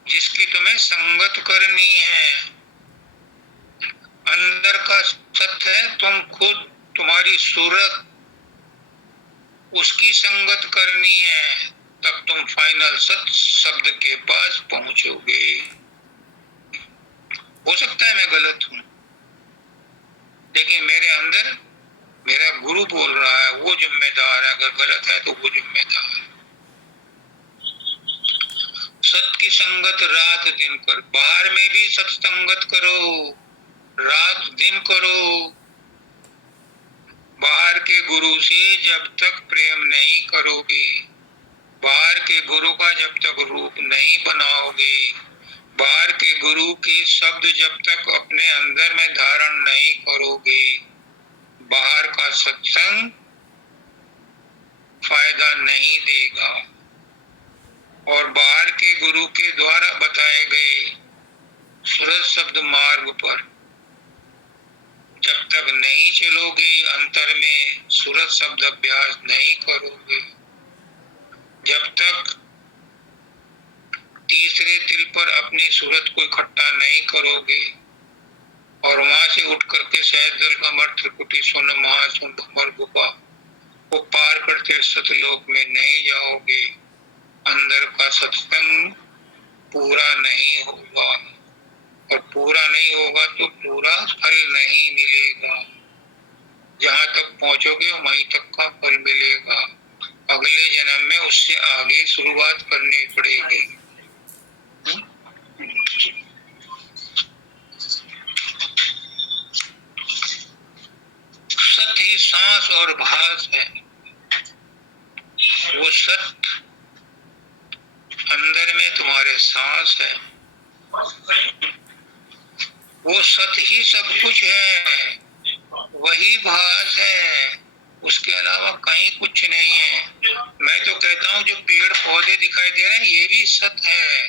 जिसकी तुम्हें संगत करनी है। अंदर का सत्य है तुम खुद, तुम्हारी सूरत, उसकी संगत करनी है, तब तुम फाइनल सत्य शब्द के पास पहुंचोगे। हो सकता है मैं गलत हूं, लेकिन मेरे अंदर मेरा गुरु बोल रहा है, वो जिम्मेदार है। अगर गलत है तो वो जिम्मेदार है। सत्य की संगत रात दिन कर। बाहर में भी सत्संगत करो, रात दिन करो। बाहर के गुरु से जब तक प्रेम नहीं करोगे, बाहर के गुरु का जब तक रूप नहीं बनाओगे, बाहर के गुरु के शब्द जब तक अपने अंदर में धारण नहीं करोगे, बाहर का सत्संग फायदा नहीं देगा। और बाहर के गुरु के द्वारा बताए गए सूरज शब्द मार्ग पर जब तक नहीं चलोगे, अंतर में सूरज शब्द अभ्यास नहीं करोगे, जब तक तीसरे तिल पर अपनी सूरत को इकट्ठा नहीं करोगे और वहां से उठ करके शहद दल कमर त्रिकुटी सुन महासुन भमर गुफा को पार करते सतलोक में नहीं जाओगे, अंदर का सत्संग पूरा नहीं होगा। और पूरा नहीं होगा तो पूरा फल नहीं मिलेगा। जहां तक पहुंचोगे वहीं तक का फल मिलेगा। अगले जन्म में उससे आगे शुरुआत करनी पड़ेगी। सत्य ही सांस और भास है। वो सत्य अंदर में तुम्हारे सांस है, वो सत्य ही सब कुछ है, वही भास है, उसके अलावा कहीं कुछ नहीं है। मैं तो कहता हूँ जो पेड़ पौधे दिखाई दे रहे हैं ये भी सत्य है,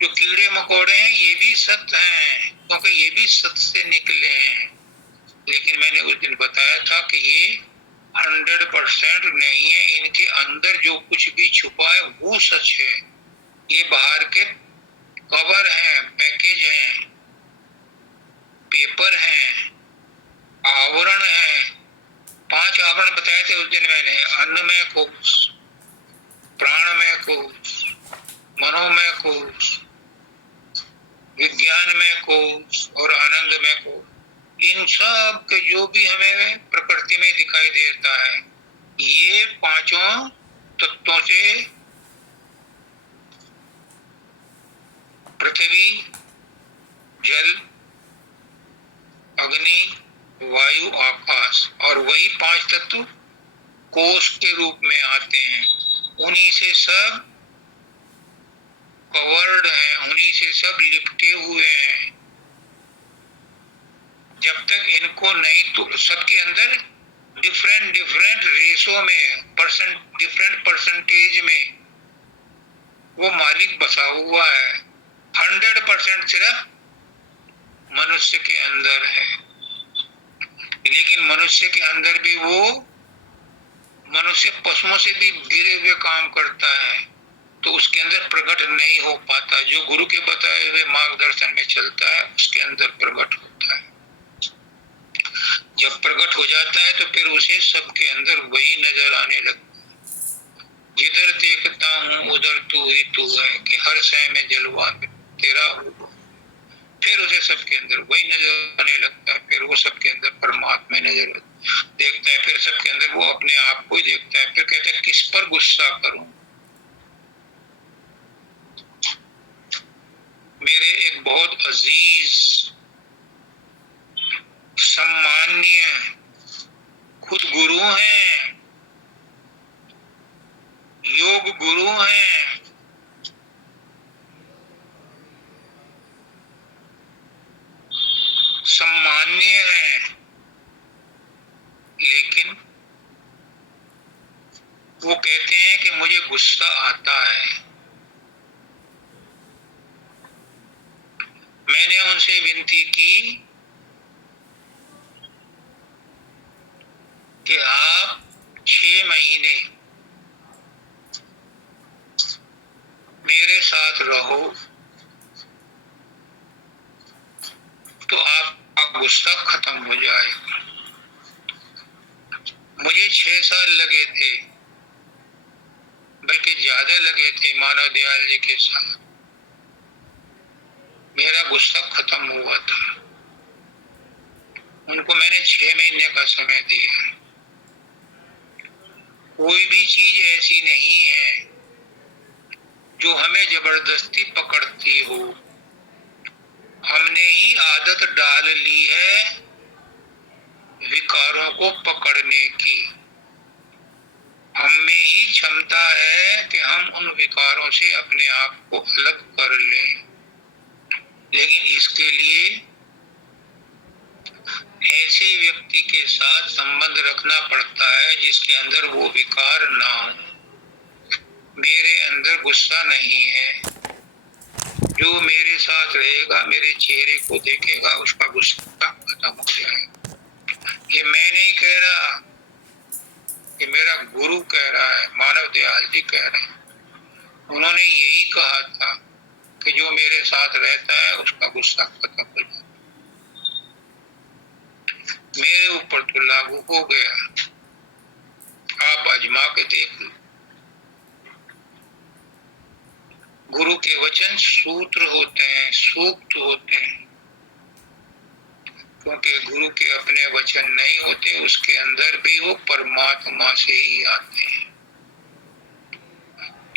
जो कीड़े मकोड़े हैं ये भी सत्य हैं, क्योंकि ये भी सत्य से निकले हैं। लेकिन मैंने उस दिन बताया था कि ये 100% नहीं है, इनके अंदर जो कुछ भी छुपा है वो सच है। ये बाहर के कवर हैं, पैकेज हैं, पेपर हैं, आवरण हैं। 5 आवरण बताए थे उस दिन मैंने, अन्नमय कोश, प्राणमय कोश, मनोमय कोश, विज्ञानमय कोश और आनंदमय कोश। इन सब के जो भी हमें प्रकृति में दिखाई देता है, ये 5 तत्वों से पृथ्वी, जल, अग्नि, वायु, आकाश और वही पांच तत्व कोष के रूप में आते हैं, उन्हीं से सब कवर्ड हैं, उन्हीं से सब लिपटे हुए हैं। जब तक इनको नहीं तो सबके अंदर डिफरेंट डिफरेंट रेशो में डिफरेंट परसेंटेज में वो मालिक बसा हुआ है। 100% सिर्फ मनुष्य के अंदर है, लेकिन मनुष्य के अंदर भी वो मनुष्य पशुओं से भी गिरे हुए काम करता है, तो उसके अंदर प्रकट नहीं हो पाता। जो गुरु के बताए हुए मार्गदर्शन में चलता है उसके अंदर प्रकट होता है। जब प्रकट हो जाता है तो फिर उसे सबके अंदर वही नजर आने लगता है। जिधर देखता हूँ उधर तू ही तू है, कि हर शय में जलवा तेरा। फिर उसे सबके अंदर वही नजर आने लगता है, फिर वो सबके अंदर परमात्मा नजर देखता है, फिर सबके अंदर वो अपने आप को ही देखता है। फिर कहता है किस पर गुस्सा करूं। मेरे एक बहुत अजीज, सम्माननीय खुद गुरु हैं, योग गुरु हैं, सम्माननीय हैं, लेकिन वो कहते हैं कि मुझे गुस्सा आता है। मैंने उनसे विनती की कि आप 6 महीने मेरे साथ रहो तो आपका गुस्सा खत्म हो जाएगा। मुझे 6 साल लगे थे, बल्कि ज्यादा लगे थे मानव दयाल जी के साथ। मेरा गुस्सा खत्म हुआ था। उनको मैंने 6 महीने का समय दिया। कोई भी चीज ऐसी नहीं है जो हमें जबरदस्ती पकड़ती हो। हमने ही आदत डाल ली है विकारों को पकड़ने की। हम में ही क्षमता है कि हम उन विकारों से अपने आप को अलग कर लें, लेकिन इसके लिए ऐसे व्यक्ति के साथ संबंध रखना पड़ता है जिसके अंदर वो विकार ना हो। मेरे अंदर गुस्सा नहीं है। जो मेरे साथ रहेगा, मेरे चेहरे को देखेगा, उसका गुस्सा खत्म हो जाएगा। ये मैं नहीं कह रहा, ये मेरा गुरु कह रहा है, मानव दयाल जी कह रहे हैं। उन्होंने यही कहा था कि जो मेरे साथ रहता है उसका गुस्सा खत्म हो जाता है। मेरे ऊपर तो लागू हो गया, आप आजमा के देख लो। गुरु के वचन सूत्र होते हैं, सूक्त होते हैं, क्योंकि गुरु के अपने वचन नहीं होते, उसके अंदर भी वो परमात्मा से ही आते हैं।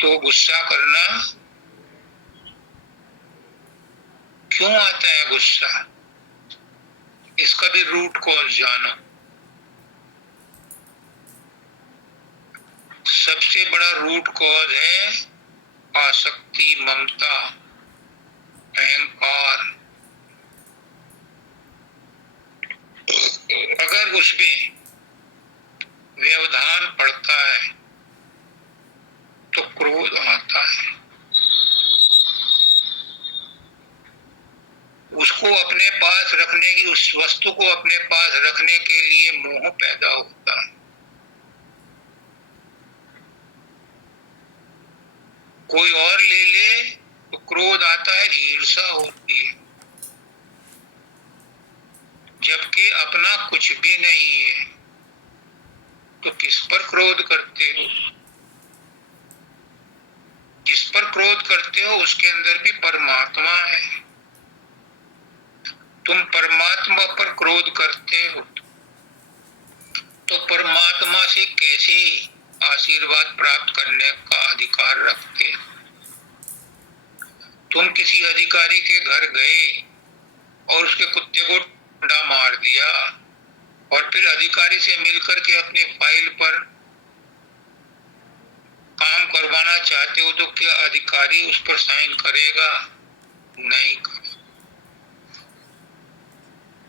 तो गुस्सा करना क्यों आता है गुस्सा, इसका भी रूट कॉज जानो। सबसे बड़ा रूट कॉज है आसक्ति, ममता, अहंकार। अगर उसमें व्यवधान पड़ता है तो क्रोध आता है। उसको अपने पास रखने की, उस वस्तु को अपने पास रखने के लिए मोह पैदा होता है। कोई और ले ले तो क्रोध आता है, ईर्ष्या होती है। जबकि अपना कुछ भी नहीं है तो किस पर क्रोध करते हो? जिस पर क्रोध करते हो उसके अंदर भी परमात्मा है। तुम परमात्मा पर क्रोध करते हो तो परमात्मा से कैसे आशीर्वाद प्राप्त करने का अधिकार रखते हो? तुम किसी अधिकारी के घर गए और उसके कुत्ते को डंडा मार दिया, और फिर अधिकारी से मिलकर के अपनी फाइल पर काम करवाना चाहते हो तो क्या अधिकारी उस पर साइन करेगा? नहीं।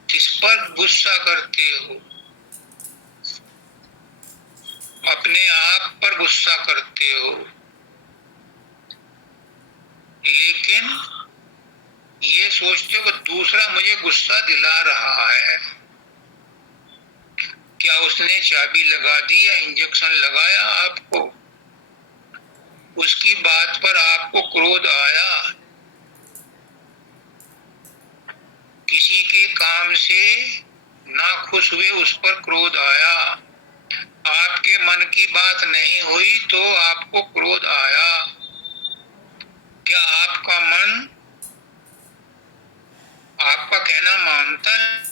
किस पर गुस्सा करते हो? अपने आप पर गुस्सा करते हो। लेकिन ये सोचते हो कि दूसरा मुझे गुस्सा दिला रहा है, क्या उसने चाबी लगा दी या इंजेक्शन लगाया आपको? उसकी बात पर आपको क्रोध आया, किसी के काम से ना खुश हुए उस पर क्रोध आया, आपके मन की बात नहीं हुई तो आपको क्रोध आया। क्या आपका मन आपका कहना मानता है?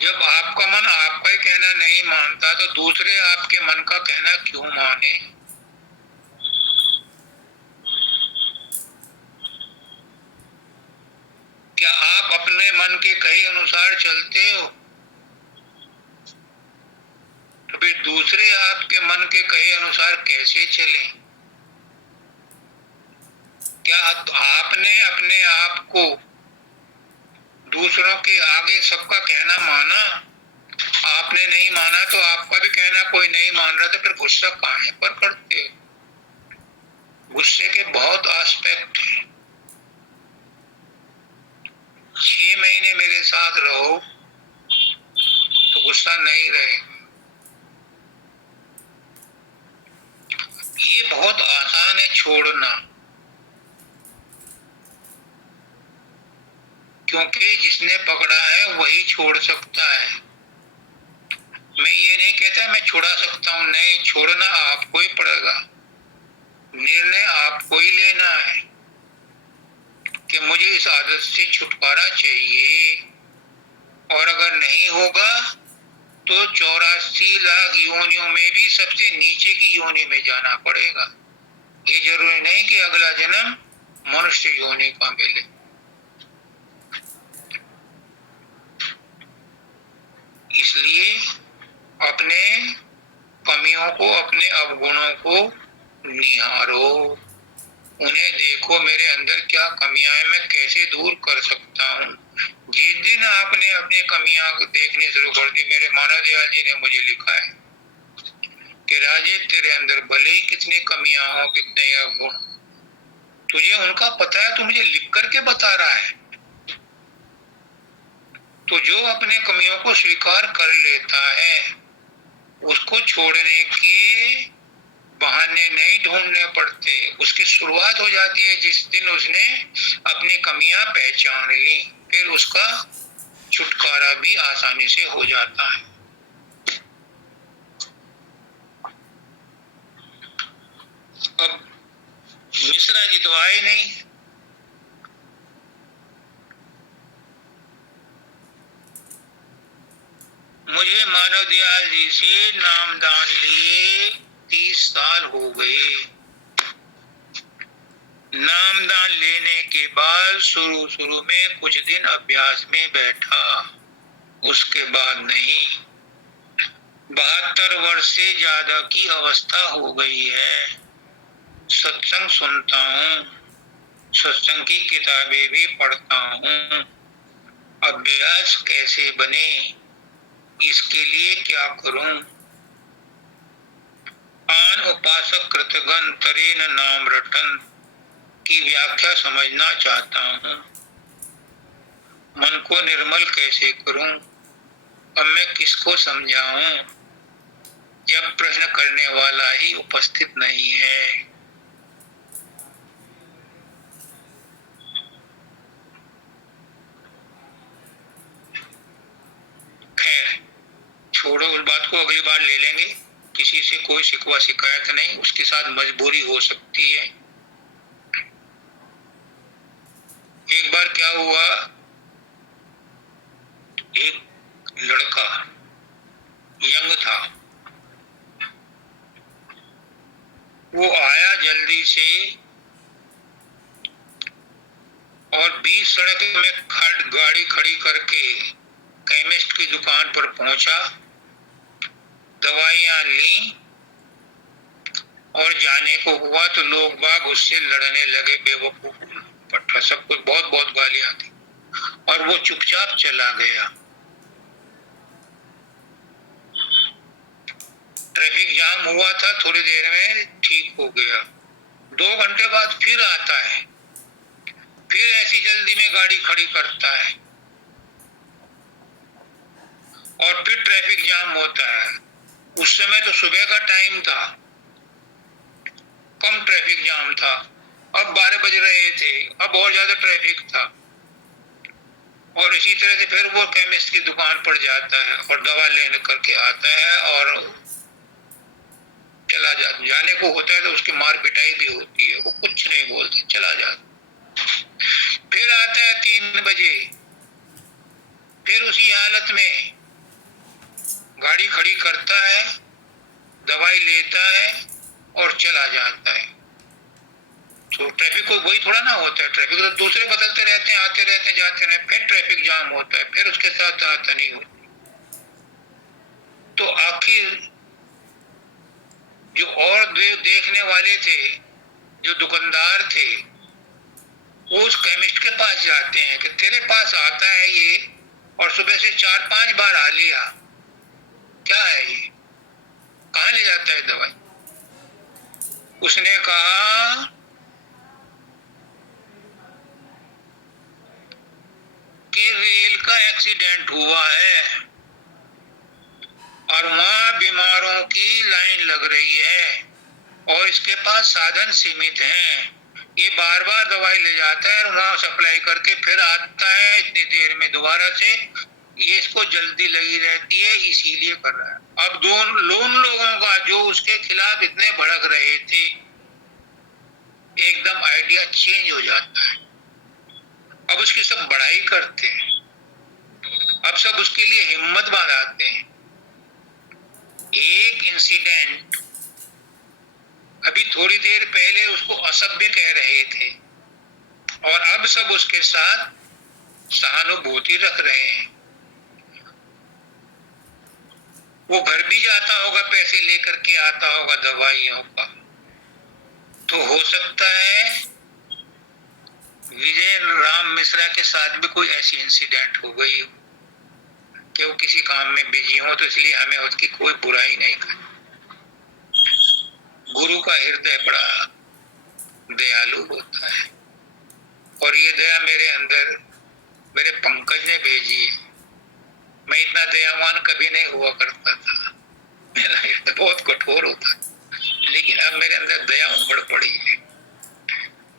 जब आपका मन आपका ही कहना नहीं मानता तो दूसरे आपके मन का कहना क्यों माने? क्या आप अपने मन के कहे अनुसार चलते हो? तो फिर दूसरे आपके मन के कहे अनुसार कैसे चलें? क्या आपने अपने आप को दूसरों के आगे सबका कहना माना? आपने नहीं माना तो आपका भी कहना कोई नहीं मान रहा, तो फिर गुस्सा काहे पर करते हो? गुस्से के बहुत एस्पेक्ट हैं। 6 महीने मेरे साथ रहो तो गुस्सा नहीं रहेगा। ये बहुत आसान है छोड़ना, क्योंकि जिसने पकड़ा है वही छोड़ सकता है। मैं ये नहीं कहता मैं छुड़ा सकता हूं, नहीं, छोड़ना आपको ही पड़ेगा। निर्णय आपको ही लेना है कि मुझे इस आदत से छुटकारा चाहिए, और अगर नहीं होगा तो 84 लाख योनियों में भी सबसे नीचे की योनि में जाना पड़ेगा। ये जरूरी नहीं कि अगला जन्म मनुष्य योनि का मिले। इसलिए अपने कमियों को, अपने अवगुणों को निहारो, उन्हें देखो, मेरे अंदर क्या कमियां हैं, मैं कैसे दूर कर सकता हूँ। जिस दिन आपने अपनी कमियां देखनी शुरू कर दी, मेरे मानव दयाल जी ने मुझे लिखा है कि राजेश तेरे अंदर भले ही कितनी कमियां हो, कितने अवगुण, तुझे उनका पता है, तू मुझे लिख करके बता रहा है। तो जो अपने कमियों को स्वीकार कर लेता है उसको छोड़ने के बहाने नहीं ढूंढने पड़ते, उसकी शुरुआत हो जाती है जिस दिन उसने अपनी कमियां पहचान ली, फिर उसका छुटकारा भी आसानी से हो जाता है। अब मिश्रा जी तो आए नहीं, मुझे मानव दयाल जी से नामदान लिए 30 साल हो गए। नामदान लेने के बाद शुरू में कुछ दिन अभ्यास में बैठा, उसके बाद नहीं। 72 वर्ष से ज्यादा की अवस्था हो गई है। सत्संग सुनता हूँ, सत्संग की किताबें भी पढ़ता हूँ। अभ्यास कैसे बने, इसके लिए क्या करूं? आन उपासक कृतगन तरेन नाम रटन की व्याख्या समझना चाहता हूं। मन को निर्मल कैसे करूं? अब मैं किसको समझाऊं जब प्रश्न करने वाला ही उपस्थित नहीं है? खैर छोड़ो उस बात को, अगली बार ले लेंगे। किसी से कोई शिकवा शिकायत नहीं, उसके साथ मजबूरी हो सकती है। एक बार क्या हुआ, एक लड़का यंग था, वो आया जल्दी से और बीच सड़क में गाड़ी खड़ी करके केमिस्ट की दुकान पर पहुंचा, दवाइयां ली और जाने को हुआ तो लोग बाग उससे लड़ने लगे, बेवकूफ पट्टा, सब कुछ बहुत बहुत गालियां थी, और वो चुपचाप चला गया। ट्रैफिक जाम हुआ था, थोड़ी देर में ठीक हो गया। 2 घंटे बाद फिर आता है, फिर ऐसी जल्दी में गाड़ी खड़ी करता है और फिर ट्रैफिक जाम होता है। उस समय तो सुबह का टाइम था, कम ट्रैफिक जाम था, अब 12 बज रहे थे, अब और ज्यादा ट्रैफिक था। और इसी तरह से फिर वो केमिस्ट की दुकान पर जाता है और दवा लेने करके आता है और चला जाने को होता है तो उसकी मार पिटाई भी होती है, वो कुछ नहीं बोलते, चला जाता। फिर आता है 3 बजे, फिर उसी हालत में गाड़ी खड़ी करता है, दवाई लेता है और चला जाता है। तो ट्रैफिक को वही थोड़ा ना होता है, ट्रैफिक तो दूसरे बदलते रहते हैं, आते रहते हैं, जाते रहते हैं, फिर ट्रैफिक जाम होता है, फिर उसके साथ तनातनी होती। तो आखिर जो और देखने वाले थे, जो दुकानदार थे, वो उस केमिस्ट के पास जाते हैं कि तेरे पास आता है ये और सुबह से 4-5 बार आ लिया, क्या है ये, कहाँ ले जाता है दवाई? उसने कहा कि रेल का एक्सीडेंट हुआ है और वहां बीमारों की लाइन लग रही है और इसके पास साधन सीमित हैं। ये बार बार दवाई ले जाता है और वहां सप्लाई करके फिर आता है इतनी देर में दोबारा से, ये इसको जल्दी लगी रहती है, इसीलिए कर रहा है। अब लोन लोगों का जो उसके खिलाफ इतने भड़क रहे थे, एकदम आइडिया चेंज हो जाता है। अब उसकी सब बड़ाई करते हैं, अब सब उसके लिए हिम्मत बांधाते हैं। एक इंसिडेंट, अभी थोड़ी देर पहले उसको असभ्य कह रहे थे और अब सब उसके साथ सहानुभूति रख रहे हैं। वो घर भी जाता होगा, पैसे लेकर के आता होगा दवाइयों का, तो हो सकता है विजय राम मिश्रा के साथ भी कोई ऐसी इंसिडेंट हो गई हो कि वो किसी काम में बिजी हो, तो इसलिए हमें उसकी कोई बुराई नहीं करनी। गुरु का हृदय बड़ा दयालु होता है और ये दया मेरे अंदर मेरे पंकज ने भेजी है। मैं इतना दयावान कभी नहीं हुआ करता था, मेरा हृदय बहुत कठोर होता है, लेकिन अब मेरे अंदर दया उमड़ पड़ी है,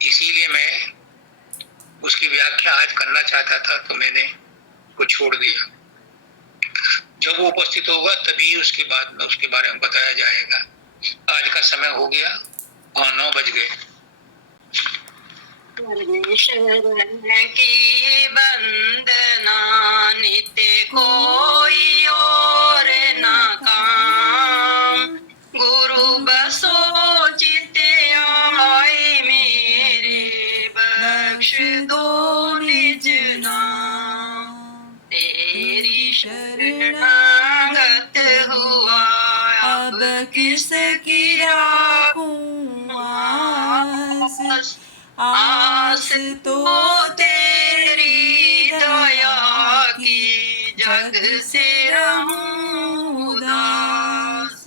इसीलिए मैं उसकी व्याख्या आज करना चाहता था तो मैंने वो छोड़ दिया। जब वो उपस्थित होगा तभी उसकी बात में उसके बारे में बताया जाएगा। आज का समय हो गया, 9 बज गए। शरण की बंदना नित्य कोई और न काम, गुरु बसो चित आए मेरे, बख्श दो निज नाम। तेरी शरणागत हुआ अब किसकी राखूं आस, आस तो तेरी दया की, जग से रहूं उदास।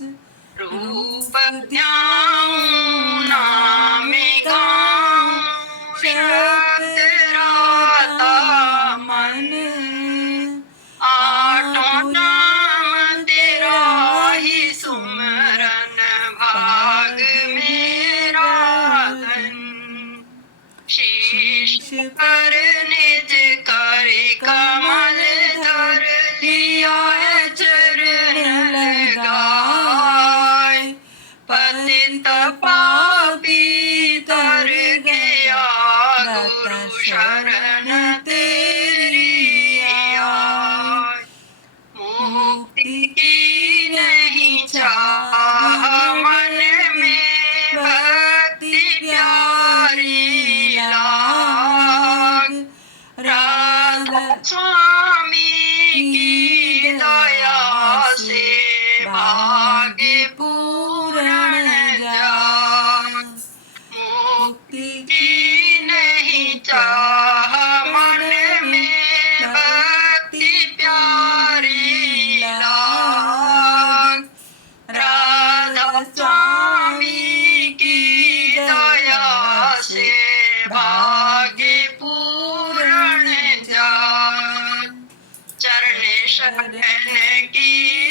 रूप ध्याऊं नाम गाऊं, शब्द राता मन, आठों नाम तेरा ही सुमरन, भाग मेरा धन। शीश पर निज कर कमल धर लिया चरण लगाए, पतित पापी तर गया गुरु शरण तेरी आए। मुक्ति की नहीं चाह मन में, भक्ति प्यारी लाग, से भाग्य पूर्ण जान चरण शरण की